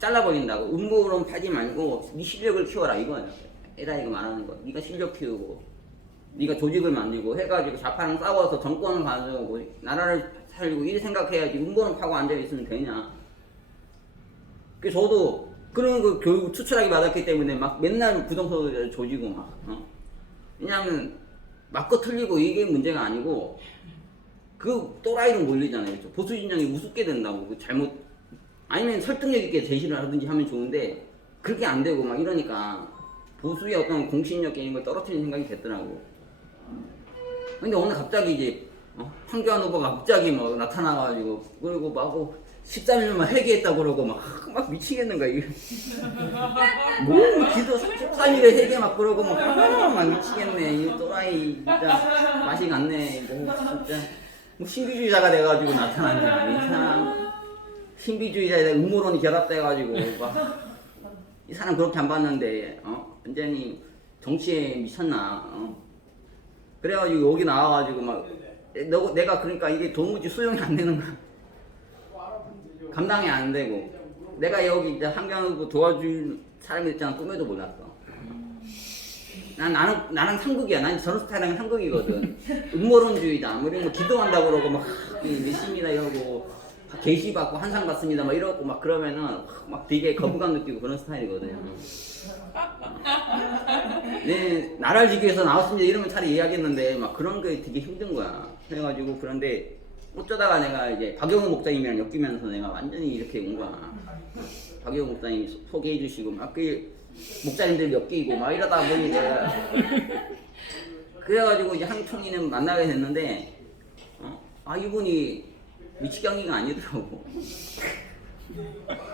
잘라버린다고. 음모론 파지 말고 네 실력을 키워라 이거예요. 에라이가 말하는 거. 네가 실력 키우고, 네가 조직을 만들고 해가지고 좌파랑 싸워서 정권을 가져오고 나라를 살리고 이렇게 생각해야지. 음모론 파고 앉아 있으면 되냐? 그 저도 그런 그 교육을 추출하게 받았기 때문에 막 맨날 부정선거를 조지고 막. 왜냐하면 맞고 틀리고 이게 문제가 아니고 그 또라이로 몰리잖아요. 그렇죠? 보수 진영이 우습게 된다고. 그 잘못 아니면 설득력 있게 제시를 하든지 하면 좋은데 그렇게 안 되고 막 이러니까 보수의 어떤 공신력 게임을 떨어뜨리는 생각이 됐더라고. 근데 오늘 갑자기 이제 황교안 후보가 갑자기 뭐 나타나가지고 그리고 막 13일만 회개했다고 그러고 막 미치겠는 거야. 뭐 기도 13일에 회개 막 그러고 막 미치겠네. 이 또라이 진짜 맛이 갔네. 뭐 진짜 뭐 신비주의자가 돼가지고 나타났냐. 이 사람 신비주의자에 음모론이 결합돼가지고 막 이 사람 그렇게 안 봤는데 완전히 정치에 미쳤나. 그래가지고 여기 나와가지고 막 내가 그러니까 이게 도무지 수용이 안 되는 거야. 감당이 안 되고 내가 여기 이제 한강 후보 도와줄 사람이 있잖아. 꿈에도 몰랐어. 나는 상극이야. 난 저런 스타일은 상극이거든. 음모론주의자. 뭐 이런 거 기도한다고 그러고 막 믿습니다 이러고 계시 받고 한상 받습니다 막 이러고 막 그러면은 막 되게 거부감 느끼고 그런 스타일이거든요. 네, 나라를 지기 위해서 나왔습니다 이러면 차라리 이해하겠는데 막 그런 게 되게 힘든 거야. 그래가지고 그런데 어쩌다가 내가 이제 박영호 목사님이랑 엮이면서 내가 완전히 이렇게 온 거야. 박영호 목사님 소개해 주시고 막 그 목사님들 엮이고 막 이러다 보니 내가 그래가지고 이제 한총리는 만나게 됐는데 이분이 미치경이가 아니더라고.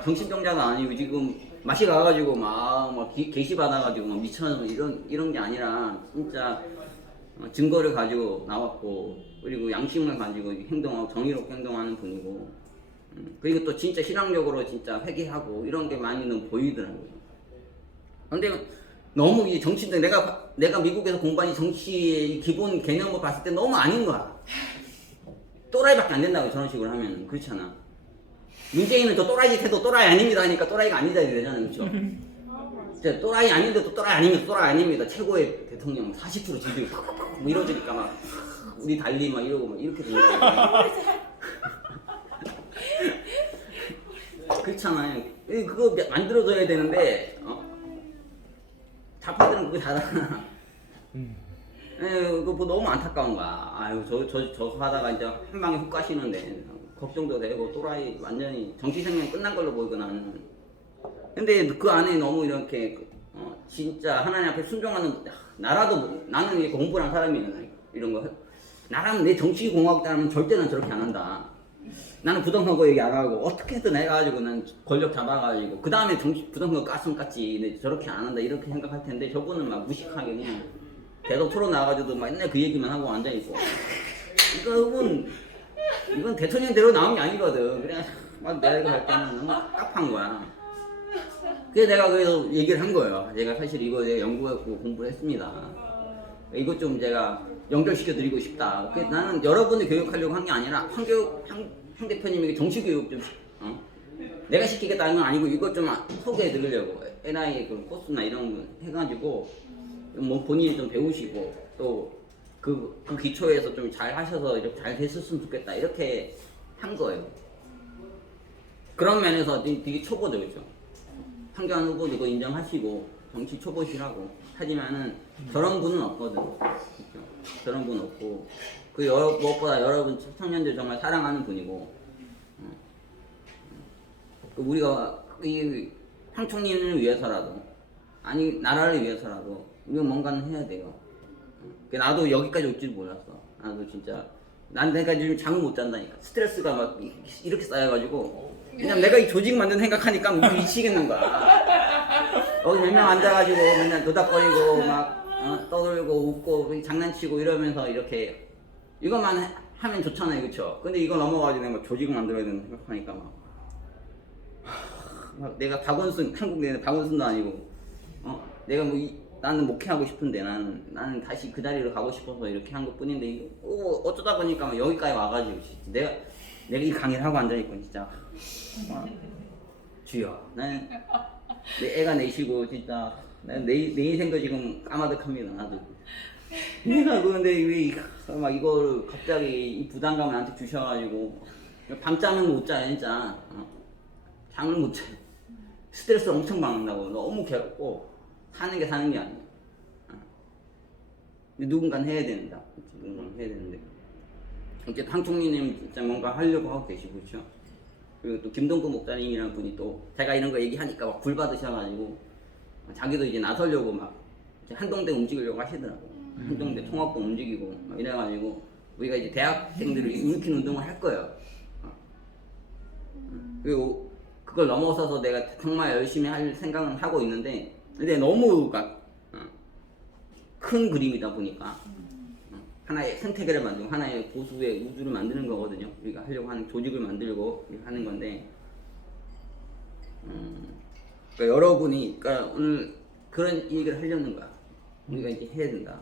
정신병자가 아니고 지금 맛이 가가지고 막 게시 받아가지고 막 미쳐서 이런 게 아니라 진짜 증거를 가지고 나왔고 그리고 양심을 가지고 행동하고 정의롭게 행동하는 분이고 그리고 또 진짜 신앙적으로 진짜 회개하고 이런 게 많이 는 보이더라고요. 근데 너무 이 정치인들 내가 미국에서 공부한 정치의 기본 개념을 봤을 때 너무 아닌 거야. 또라이밖에 안 된다고 저런 식으로 하면. 그렇잖아. 문재인은 저 또라이 짓 해도 또라이 아닙니다 하니까 또라이가 아니다 이러잖아요. 그렇죠? 또라이 아닌데도 또라이 아닙니다. 또라이 아닙니다. 최고의 대통령 40% 지지율 뭐 이러지니까 막 우리 달리 막 이러고 막 이렇게 되는 거야. 그렇잖아요. 그거 만들어줘야 되는데 좌파들은 그거 잘하나. 그거 뭐 너무 안타까운 거야. 아유 저 하다가 이제 한 방에 훅 가시는데 걱정도 되고 또라이 완전히 정치 생명 끝난 걸로 보이고 나는. 근데 그 안에 너무 이렇게 진짜 하나님 앞에 순종하는 나라도 나는 이게 공부한 사람이잖아. 이런 거 나라면 내 정치 공학자라면 절대 난 저렇게 안 한다. 나는 부정선거 얘기 안 하고 어떻게든 해가지고 난 권력 잡아가지고 그 다음에 부정선거 깠으면 깠지. 근데 저렇게 안 한다 이렇게 생각할 텐데 저분은 막 무식하게 그냥 대도 토론 나와가지고도 맨날 그 얘기만 하고 앉아있고 이건 대통령대로 나온 게 아니거든. 그냥 막 내가 할 때는 너무 깝한 거야. 그래서 내가 그래서 얘기를 한 거예요. 제가 사실 이거 내가 연구했고 공부를 했습니다. 이것 좀 제가 연결시켜 드리고 싶다. 나는 여러분을 교육하려고 한 게 아니라 황 대표님에게 정치 교육 좀 내가 시키겠다는 건 아니고 이것 좀 소개해 드리려고 NI의 그 코스나 이런 거 해가지고 뭐 본인이 좀 배우시고 또 그 기초에서 좀 잘 하셔서 이렇게 잘 됐었으면 좋겠다 이렇게 한 거예요. 그런 면에서 되게 초보죠, 그렇죠? 황교안 후보도 그거 인정하시고 정치 초보시라고 하지만은 저런 분은 없거든. 그렇죠? 저런 분 없고 무엇보다 여러분 청년들 정말 사랑하는 분이고 우리가 이 황 총리를 위해서라도 아니 나라를 위해서라도 이거 뭔가는 해야 돼요. 나도 여기까지 올 줄 몰랐어. 나도 진짜 내가 지금 잠을 못 잔다니까. 스트레스가 막 이렇게 쌓여가지고 그냥 내가 이 조직 만든 생각하니까 미치겠는 거야. 여기 몇 명 앉아가지고 맨날 노닥거리고 막 떠들고 웃고 장난치고 이러면서 이렇게 이것만 하면 좋잖아요, 그렇죠? 근데 이거 넘어가지고 내가 조직을 만들어야 된다 생각하니까 막 내가 박원순 한국 내는 박원순도 아니고 내가 뭐 나는 목회하고 싶은데 나는 다시 그 자리로 가고 싶어서 이렇게 한 것뿐인데 어쩌다 보니까 막 여기까지 와가지고 내가 이 강의를 하고 앉아 있고 진짜 주여 나는 내 애가 내시고 진짜 내 인생도 지금 까마득합니다 나도. 내가 그런데 왜 막 이거를 갑자기 이 부담감을 나한테 주셔가지고 밤잠은 못 자요 진짜. 잠을 못 자요. 스트레스 엄청 받는다고 너무 괴롭고 사는 게 아니야. 누군가는 해야 된다. 누군가는 해야 되는데 이제 황총리님 진짜 뭔가 하려고 하고 계시고 그렇죠. 그리고 또 김동구 목사님이라는 분이 또 제가 이런 거 얘기하니까 막 불 받으셔가지고 자기도 이제 나서려고 막 한동대 움직이려고 하시더라고. 한동대 통합도 움직이고 막 이래가지고 우리가 이제 대학생들을 일으키는 운동을 할 거예요. 그리고 그걸 넘어서서 내가 정말 열심히 할 생각은 하고 있는데 근데 너무 큰 그림이다 보니까 하나의 생태계를 만들고 하나의 보수의 우주를 만드는 거거든요. 우리가 하려고 하는 조직을 만들고 하는 건데 그러니까 여러분이 그러니까 오늘 그런 얘기를 하려는 거야. 우리가 이제 해야 된다.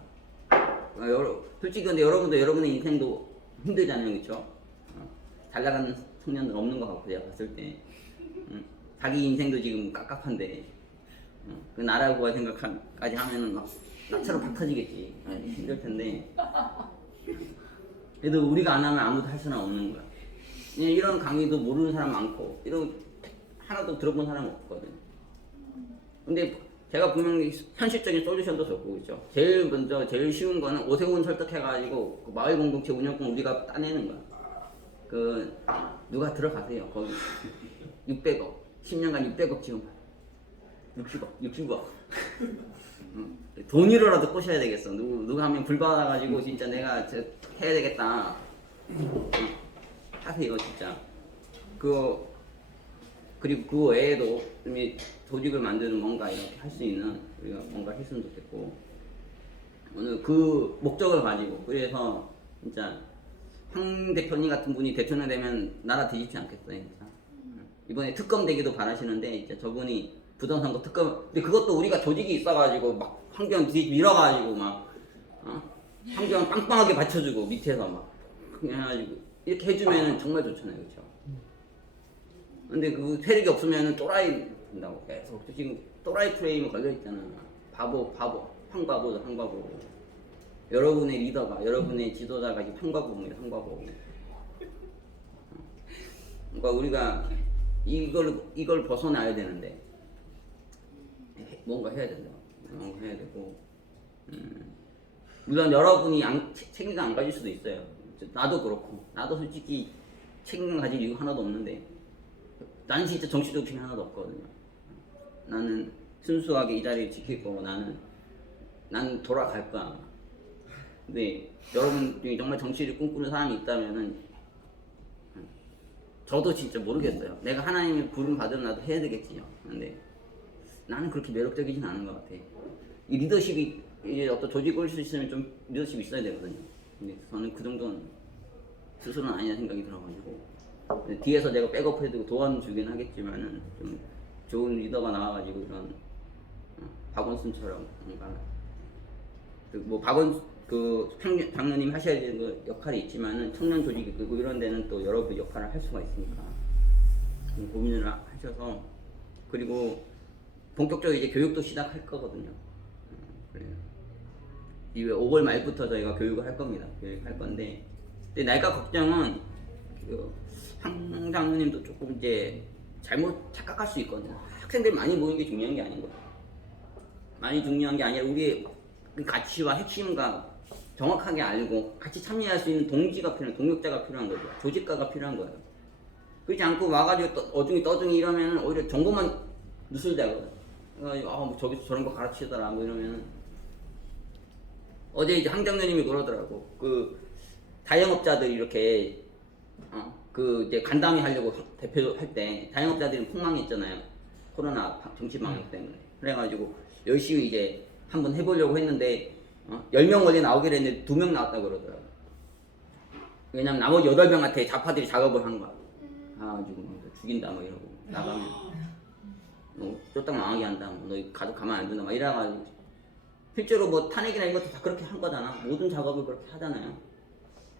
그러니까 솔직히 근데 여러분도 여러분의 인생도 힘들잖아요, 그렇죠? 잘 나가는 청년들 없는 것 같고 제가 봤을 때 자기 인생도 지금 깝깝한데 그 나라 구할 생각까지 하면은 막 나처럼 박 터지겠지. 힘들 텐데 그래도 우리가 안 하면 아무도 할 수는 없는 거야. 그냥 이런 강의도 모르는 사람 많고 이런 하나도 들어본 사람 없거든. 근데 제가 분명히 현실적인 솔루션도 줬고 그렇죠. 제일 먼저 제일 쉬운 거는 오세훈 설득해가지고 그 마을 공동체 운영권 우리가 따내는 거야. 그 누가 들어가세요 거기 600억 10년간 600억 지원 60억 돈이로라도 꼬셔야 되겠어. 누가 하면 불받아가지고 진짜 내가 해야 되겠다. 하세요 진짜. 그리고 그 외에도 조직을 만드는 뭔가 이렇게 할 수 있는 우리가 뭔가 했으면 좋겠고 오늘 그 목적을 가지고 그래서 진짜 황 대표님 같은 분이 대통령 되면 나라 뒤집지 않겠어요 진짜. 이번에 특검 되기도 바라시는데 이제 저분이 부동산도 특검 근데 그것도 우리가 조직이 있어가지고 막 환경 밀어가지고 막 환경 빵빵하게 받쳐주고 밑에서 막 해가지고 이렇게 해주면 정말 좋잖아요 그렇죠. 근데 그 세력이 없으면 또라이 된다고 계속 지금 또라이 프레임에 걸려있잖아. 바보 황바보 여러분의 리더가 여러분의 지도자가 지금 황바보입니다. 그러니까 우리가 이걸 벗어나야 되는데 뭔가 해야 된다. 뭔가 해야 되고 물론 여러분이 책임감 안 가질 수도 있어요. 나도 그렇고 나도 솔직히 책임감 가질 이유 하나도 없는데 나는 진짜 정치 욕심이 하나도 없거든요. 나는 순수하게 이 자리를 지킬 거고 나는 돌아갈 거야. 근데 여러분 중에 정말 정치를 꿈꾸는 사람이 있다면은 저도 진짜 모르겠어요. 내가 하나님의 부름 받으면 나도 해야 되겠지요. 근데 나는 그렇게 매력적이진 않은 것 같아. 이 리더십이 이제 어떤 조직 올 수 있으면 좀 리더십이 있어야 되거든요. 근데 저는 그 정도는 스스로는 아니라 생각이 들어가지고 뒤에서 내가 백업해주고 도와주긴 하겠지만은 좀 좋은 리더가 나와가지고 이런 박원순처럼 뭔가 뭐 장로님 하셔야 되는 그 역할이 있지만은 청년 조직이 있고 이런 데는 또 여러분 역할을 할 수가 있으니까 고민을 하셔서 그리고 본격적으로 이제 교육도 시작할 거거든요. 그래요. 이제 5월 말부터 저희가 교육을 할 겁니다. 교육할 건데 근데 날까 걱정은 황 장로님도 조금 이제 잘못 착각할 수 있거든요. 학생들 많이 모이는 게 중요한 게 아닌 거예요. 많이 중요한 게 아니라 우리의 그 가치와 핵심과 정확하게 알고 같이 참여할 수 있는 동력자가 필요한 거죠. 조직가가 필요한 거예요. 그렇지 않고 와가지고 어중이 떠중이 이러면 오히려 정보만 누설되거든. 그래가지고 뭐 저기서 저런 거 가르치더라 뭐 이러면 어제 이제 황 장로님이 그러더라고. 그 자영업자들이 이렇게 그 이제 간담회 하려고 대표할 때 자영업자들이 폭망했잖아요. 코로나 정치 방역 때문에. 그래가지고 열심히 이제 한번 해보려고 했는데 10명 원래 나오기로 했는데 2명 나왔다고 그러더라고요. 왜냐면 나머지 8명한테 좌파들이 작업을 한 거야. 가지고 죽인다 뭐 이러고 나가면. 너 쫄딱 망하게 한다, 너 가족 가만 안 둔다, 막 이래가지고 실제로 뭐 탄핵이나 이것도 다 그렇게 한 거잖아. 모든 작업을 그렇게 하잖아요.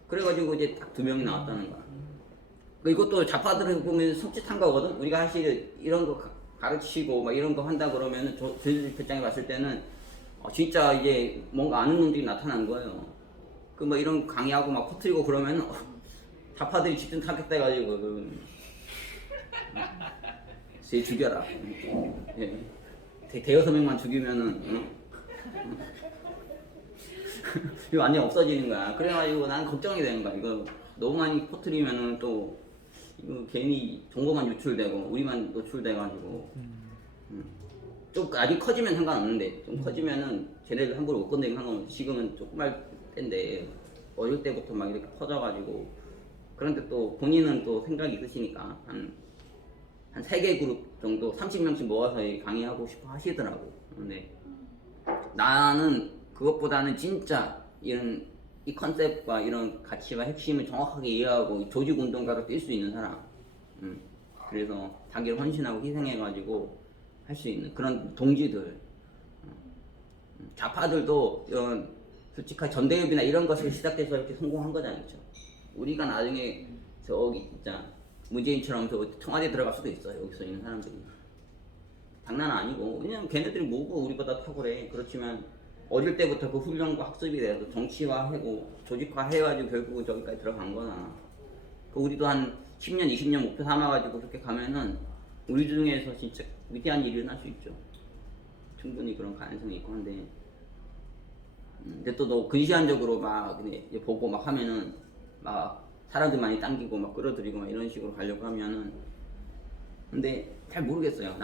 그래가지고 이제 딱 2명이 나왔다는 거야. 이것도 좌파들을 보면 섬찟한 거거든. 우리가 사실 이런 거 가르치고 막 이런 거 한다 그러면은 저희 입장에 봤을 때는 진짜 이제 뭔가 아는 놈들이 나타난 거예요. 그 뭐 이런 강의하고 막 퍼뜨리고 그러면 좌파들이 직접 타겟돼 가지고 쟤 죽여라. 예. 대여섯 명만 죽이면은 이거 완전 없어지는 거야. 그래가지고 난 걱정이 되는 거야. 이거 너무 많이 퍼뜨리면은 또 이거 괜히 정보만 유출되고 우리만 노출돼가지고 좀 아직 커지면 상관없는데 좀 커지면은 쟤네들 함부로 못 건드리면 상관없는데 지금은 조그만 때인데 어릴 때부터 막 이렇게 커져가지고 그런데 또 본인은 또 생각이 있으시니까 한 3개 그룹 정도 30명씩 모아서 강의하고 싶어 하시더라고. 근데 나는 그것보다는 진짜 이 컨셉과 이런 가치와 핵심을 정확하게 이해하고 조직 운동가로 뛸 수 있는 사람. 그래서 자기를 헌신하고 희생해가지고 할 수 있는 그런 동지들. 좌파들도 이런 솔직하게 전대협이나 이런 것을 시작해서 이렇게 성공한 거잖아요. 그렇죠? 우리가 나중에 저기 진짜 문재인처럼 저 청와대 들어갈 수도 있어요. 여기서 있는 사람들이. 장난 아니고 그냥 걔네들이 뭐고 우리보다 탁월해. 그렇지만 어릴 때부터 그 훈련과 학습이 돼서 정치화하고 조직화해가지고 결국은 저기까지 들어간 거나 우리도 한 10년, 20년 목표 삼아가지고 그렇게 가면은 우리 중에서 진짜 위대한 일이 일어날 수 있죠. 충분히 그런 가능성이 있고 한데 근데 또 너 근시안적으로 막 보고 막 하면은 막 사람들 많이 당기고 막 끌어들이고 막 이런 식으로 가려고 하면은 근데 잘 모르겠어요.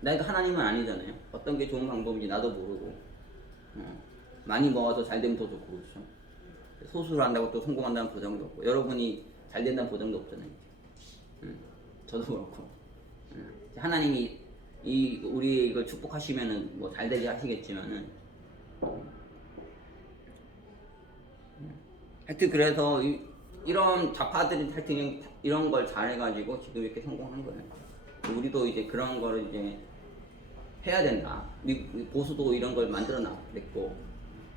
내가 하나님은 아니잖아요. 어떤 게 좋은 방법인지 나도 모르고 많이 모아서 잘 되면 더 좋고 그렇죠. 소수를 한다고 또 성공한다는 보장도 없고 여러분이 잘 된다는 보장도 없잖아요. 저도 그렇고 하나님이 우리 이걸 축복하시면은 뭐 잘 되게 하시겠지만은 하여튼 그래서 이런 좌파들이 하여튼 이런 걸 잘해가지고 지금 이렇게 성공한 거예요. 우리도 이제 그런 거를 이제 해야 된다. 보수도 이런 걸 만들어 놨고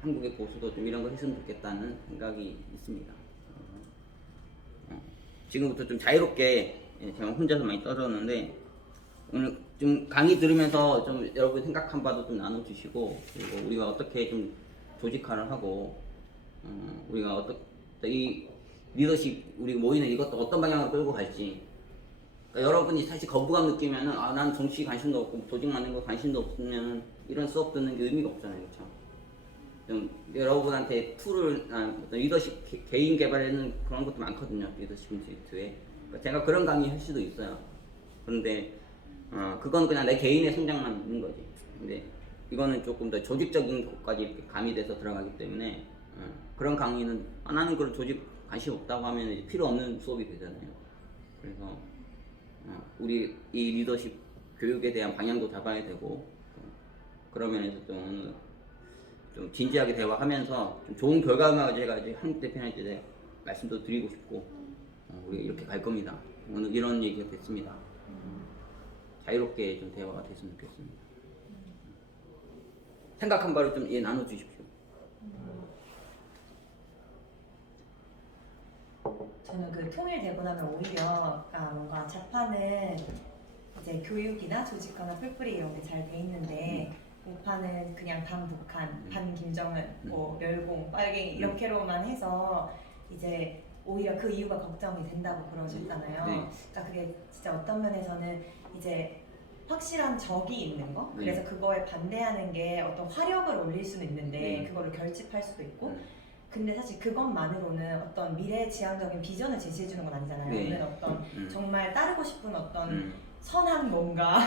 한국의 보수도 좀 이런 걸 했으면 좋겠다는 생각이 있습니다. 지금부터 좀 자유롭게 제가 혼자서 많이 떨었는데 오늘 좀 강의 들으면서 좀 여러분 생각한 바도 좀 나눠주시고 그리고 우리가 어떻게 좀 조직화를 하고 우리가 어떻게 이 리더십 우리 모이는 이것도 어떤 방향으로 끌고 갈지 그러니까 여러분이 사실 거부감 느끼면은 난 정치 관심도 없고 조직 만드는 거 관심도 없으면 이런 수업 듣는 게 의미가 없잖아요. 그렇죠? 좀 여러분한테 툴을 리더십 개인 개발에는 그런 것도 많거든요. 리더십 인스티튜트에 그러니까 제가 그런 강의 할 수도 있어요. 그런데 그건 그냥 내 개인의 성장만 있는 거지. 근데 이거는 조금 더 조직적인 것까지 이렇게 가미돼서 들어가기 때문에 그런 강의는 나는 그런 조직 관심 없다고 하면 이제 필요 없는 수업이 되잖아요. 그래서 우리 이 리더십 교육에 대한 방향도 잡아야 되고 그런 면에서 좀 진지하게 대화하면서 좀 좋은 결과만 제가 이제 한국 대표한테 이제 말씀도 드리고 싶고 우리가 이렇게 갈 겁니다. 오늘 이런 얘기가 됐습니다. 자유롭게 좀 대화가 됐으면 좋겠습니다. 생각한 바를 좀 나눠주십시오. 저는 그 통일되고 나면 오히려 뭔가 좌파는 이제 교육이나 조직화나 풀뿌리 이런 게 잘 돼 있는데 우파는 그냥 반북한, 반 김정은, 뭐 멸공, 빨갱이 이렇게로만 해서 이제 오히려 그 이유가 걱정이 된다고 그러셨잖아요. 그러니까 그게 진짜 어떤 면에서는 이제 확실한 적이 있는 거 그래서 그거에 반대하는 게 어떤 화력을 올릴 수는 있는데 그거를 결집할 수도 있고 근데 사실 그것만으로는 어떤 미래지향적인 비전을 제시해주는 건 아니잖아요. 오늘 어떤 정말 따르고 싶은 어떤 선한 뭔가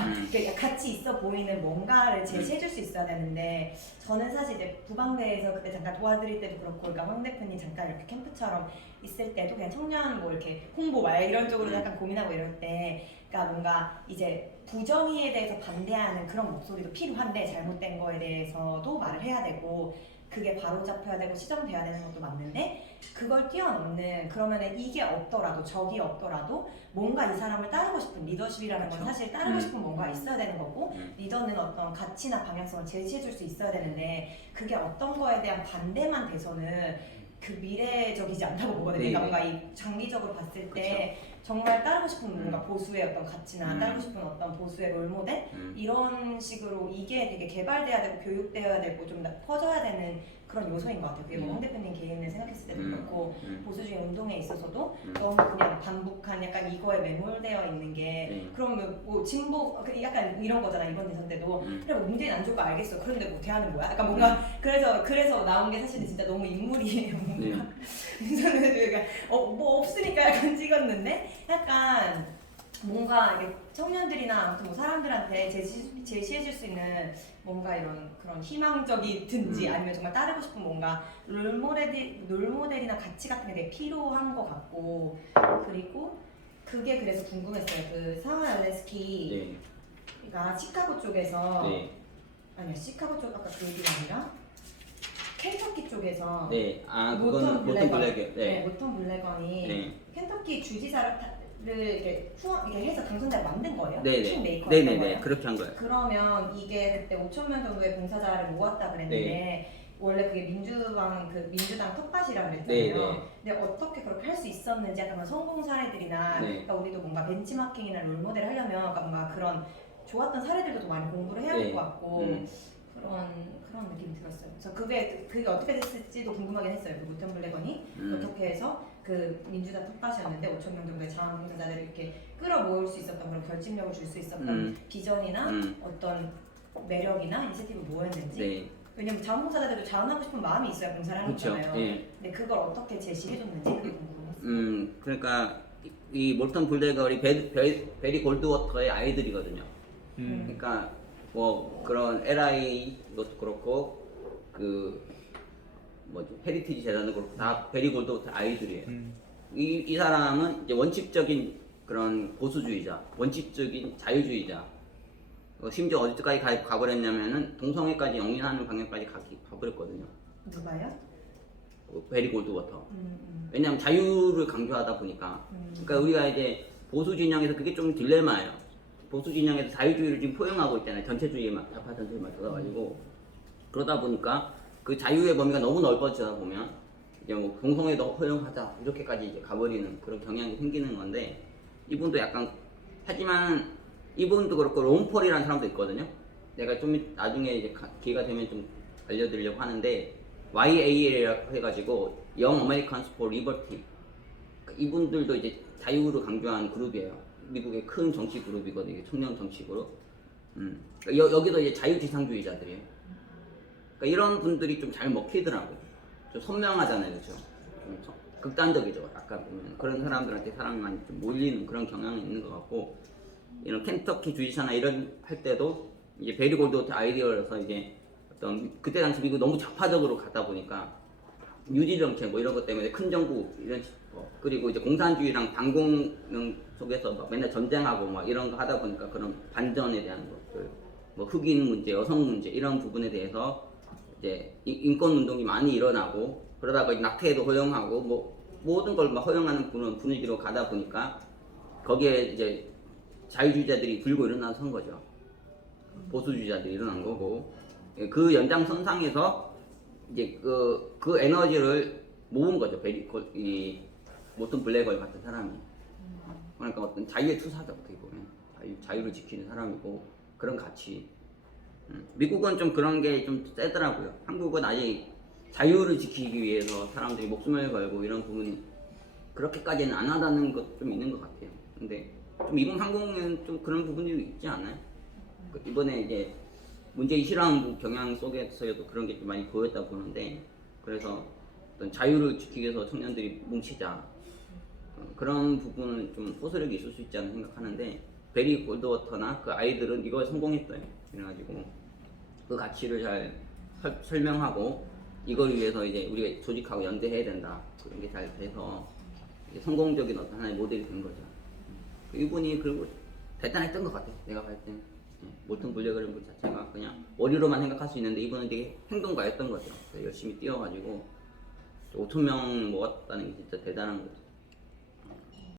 같이 있어 보이는 뭔가를 제시해줄 수 있어야 되는데 저는 사실 이제 부방대에서 그때 잠깐 도와드릴 때도 그렇고 그러니까 황 대표님 잠깐 이렇게 캠프처럼 있을 때도 그냥 청년 뭐 이렇게 홍보 말 이런 쪽으로 약간 고민하고 이럴 때 그러니까 뭔가 이제 부정의에 대해서 반대하는 그런 목소리도 필요한데 잘못된 거에 대해서도 말을 해야 되고 그게 바로 잡혀야 되고 시정돼야 되는 것도 맞는데 그걸 뛰어넘는 그러면은 이게 없더라도 적이 없더라도 뭔가 이 사람을 따르고 싶은 리더십이라는 건 그쵸. 사실 따르고 싶은 뭔가 있어야 되는 거고 음. 리더는 어떤 가치나 방향성을 제시해 줄 수 있어야 되는데 그게 어떤 거에 대한 반대만 돼서는 그 미래적이지 않다고 보거든요. 네. 그러니까 뭔가 이 장기적으로 봤을 때 정말 따르고 싶은 뭔가 보수의 어떤 가치나 따르고 싶은 어떤 보수의 롤모델 이런 식으로 이게 되게 개발돼야 되고 교육되어야 되고 좀 퍼져야 되는 그런 요소인 것 같아요. 그게 뭐황 대표님 개인을 생각했을 때도 그렇고 보수주의 운동에 있어서도 너무 그냥 반복한 약간 이거에 매몰되어 있는 게 그러면 뭐 진보 약간 이런 거잖아. 이번 대선 때도 그래 뭐 문재인 안 좋을 거 알겠어. 그런데 뭐 대하는 거야? 약간 뭔가 그래서 나온 게 사실은 진짜 너무 인물이에요. 뭔가 저는 약간 뭐 없으니까 약간 찍었는데 약간 뭔가 이게 청년들이나 아무튼 뭐 사람들한테 제시해줄 수 있는 뭔가 이런 그런 희망적이든지 아니면 정말 따르고 싶은 뭔가 롤모델이나 가치 같은 게 되게 필요한 것 같고 그리고 그게 그래서 궁금했어요. 그 사울 알래스키가 시카고 쪽에서 아니요 시카고 쪽 아까 그 얘기가 아니라 켄터키 쪽에서 모턴 블랙. 모턴 블랙건이 켄터키 주지사를 이렇게 해서 당선자를 만든 거예요? 킹메이커였던 거예요? 그렇게 한 거예요. 그러면 이게 그때 5천 명 정도의 봉사자를 모았다 그랬는데 원래 그게 민주당 텃밭이라 그랬잖아요. 근데 어떻게 그렇게 할 수 있었는지 약간 성공 사례들이나 그러니까 우리도 뭔가 벤치마킹이나 롤모델 하려면 그러니까 뭔가 그런 좋았던 사례들도 좀 많이 공부를 해야 될 것 같고 그런 느낌이 들었어요. 그래서 그게 어떻게 됐을지도 궁금하긴 했어요. 그 모턴 블랙건이 어떻게 해서 그 민주당 텃밭이었는데 5천 명 정도의 자원봉사자들을 이렇게 끌어모을 수 있었던 그런 결집력을 줄 수 있었던 비전이나 어떤 매력이나 인센티브 뭐였는지 왜냐면 자원봉사자들도 자원하고 싶은 마음이 있어야 봉사를 하는 거잖아요. 근데 그걸 어떻게 제시해줬는지 그게 궁금했어요. 그러니까 이 몰턴 블랙걸이 베리 골드워터의 아이들이거든요. 그러니까 뭐 그런 LI 이것도 그렇고 그 뭐지 헤리티지 재단도 그렇고 다 베리 골드워터 아이들이에요. 이 사람은 이제 원칙적인 그런 보수주의자, 원칙적인 자유주의자. 심지어 어디까지 가버렸냐면은 동성애까지 영위하는 방향까지 가버렸거든요. 누가요? 베리 골드워터. 왜냐하면 자유를 강조하다 보니까. 그러니까 우리가 이제 보수 진영에서 그게 좀 딜레마예요. 보수 진영에서 자유주의를 지금 포용하고 있잖아요. 전체주의에 좌파 전체주의에 들어가지고 그러다 보니까 그 자유의 범위가 너무 넓어지다 보면 이제 뭐 동성애도 허용하자 이렇게까지 이제 가버리는 그런 경향이 생기는 건데 이분도 약간 하지만 이분도 그렇고 롱폴이라는 사람도 있거든요. 내가 좀 나중에 이제 기회가 되면 좀 알려드리려고 하는데 YAL이라고 해가지고 Young Americans for Liberty. 이분들도 이제 자유를 강조하는 그룹이에요. 미국의 큰 정치 그룹이거든요. 청년 정치 그룹. 여기도 이제 자유지상주의자들이에요. 그러니까 이런 분들이 좀 잘 먹히더라고요. 좀 선명하잖아요, 그렇죠? 좀 극단적이죠. 약간 보면 그런 사람들한테 사람이 많이 좀 몰리는 그런 경향이 있는 것 같고 이런 켄터키 주지사나 이런 할 때도 이제 베리 골드워터 아이디어라서 이제 어떤 그때 당시 미국 너무 좌파적으로 가다 보니까 뉴딜 정책 뭐 이런 것 때문에 큰 정부 이런 거 그리고 이제 공산주의랑 반공명 속에서 막 맨날 전쟁하고 막 이런 거 하다 보니까 그런 반전에 대한 것들 뭐 흑인 문제, 여성 문제 이런 부분에 대해서 이제 인권 운동이 많이 일어나고 그러다가 낙태도 허용하고 뭐 모든 걸 막 허용하는 그런 분위기로 가다 보니까 거기에 이제 자유주의자들이 불고 일어나선 거죠. 보수주의자들이 일어난 거고 그 연장선상에서 이제 그 에너지를 모은 거죠. 이 모턴 블랙걸 같은 사람이. 그러니까 어떤 자유의 투사죠. 어떻게 보면 자유를 지키는 사람이고 그런 가치. 미국은 좀 그런 게 좀 세더라고요. 한국은 아직 자유를 지키기 위해서 사람들이 목숨을 걸고 이런 부분이 그렇게까지는 안 하다는 것 좀 있는 것 같아요. 근데 좀 이번 항공에는 좀 그런 부분이 있지 않나요? 이번에 이제 문재인 실황 경향 속에서도 그런 게 좀 많이 보였다 보는데 그래서 어떤 자유를 지키기 위해서 청년들이 뭉치자 그런 부분은 좀 소설력이 있을 수 있지 않나 생각하는데 베리 골드워터나 그 아이들은 이거에 성공했어요. 그래가지고 그 가치를 잘 설명하고 이걸 위해서 이제 우리가 조직하고 연대해야 된다 그런 게 잘 돼서 성공적인 어떤 하나의 모델이 된 거죠. 이분이 그리고 대단했던 것 같아요. 내가 봤을 때 몰튼 블랙이라는 것 자체가 그냥 머리로만 생각할 수 있는데 이분은 되게 행동가였던 거죠. 열심히 뛰어가지고 5천 명 모았다는 게 진짜 대단한 거죠.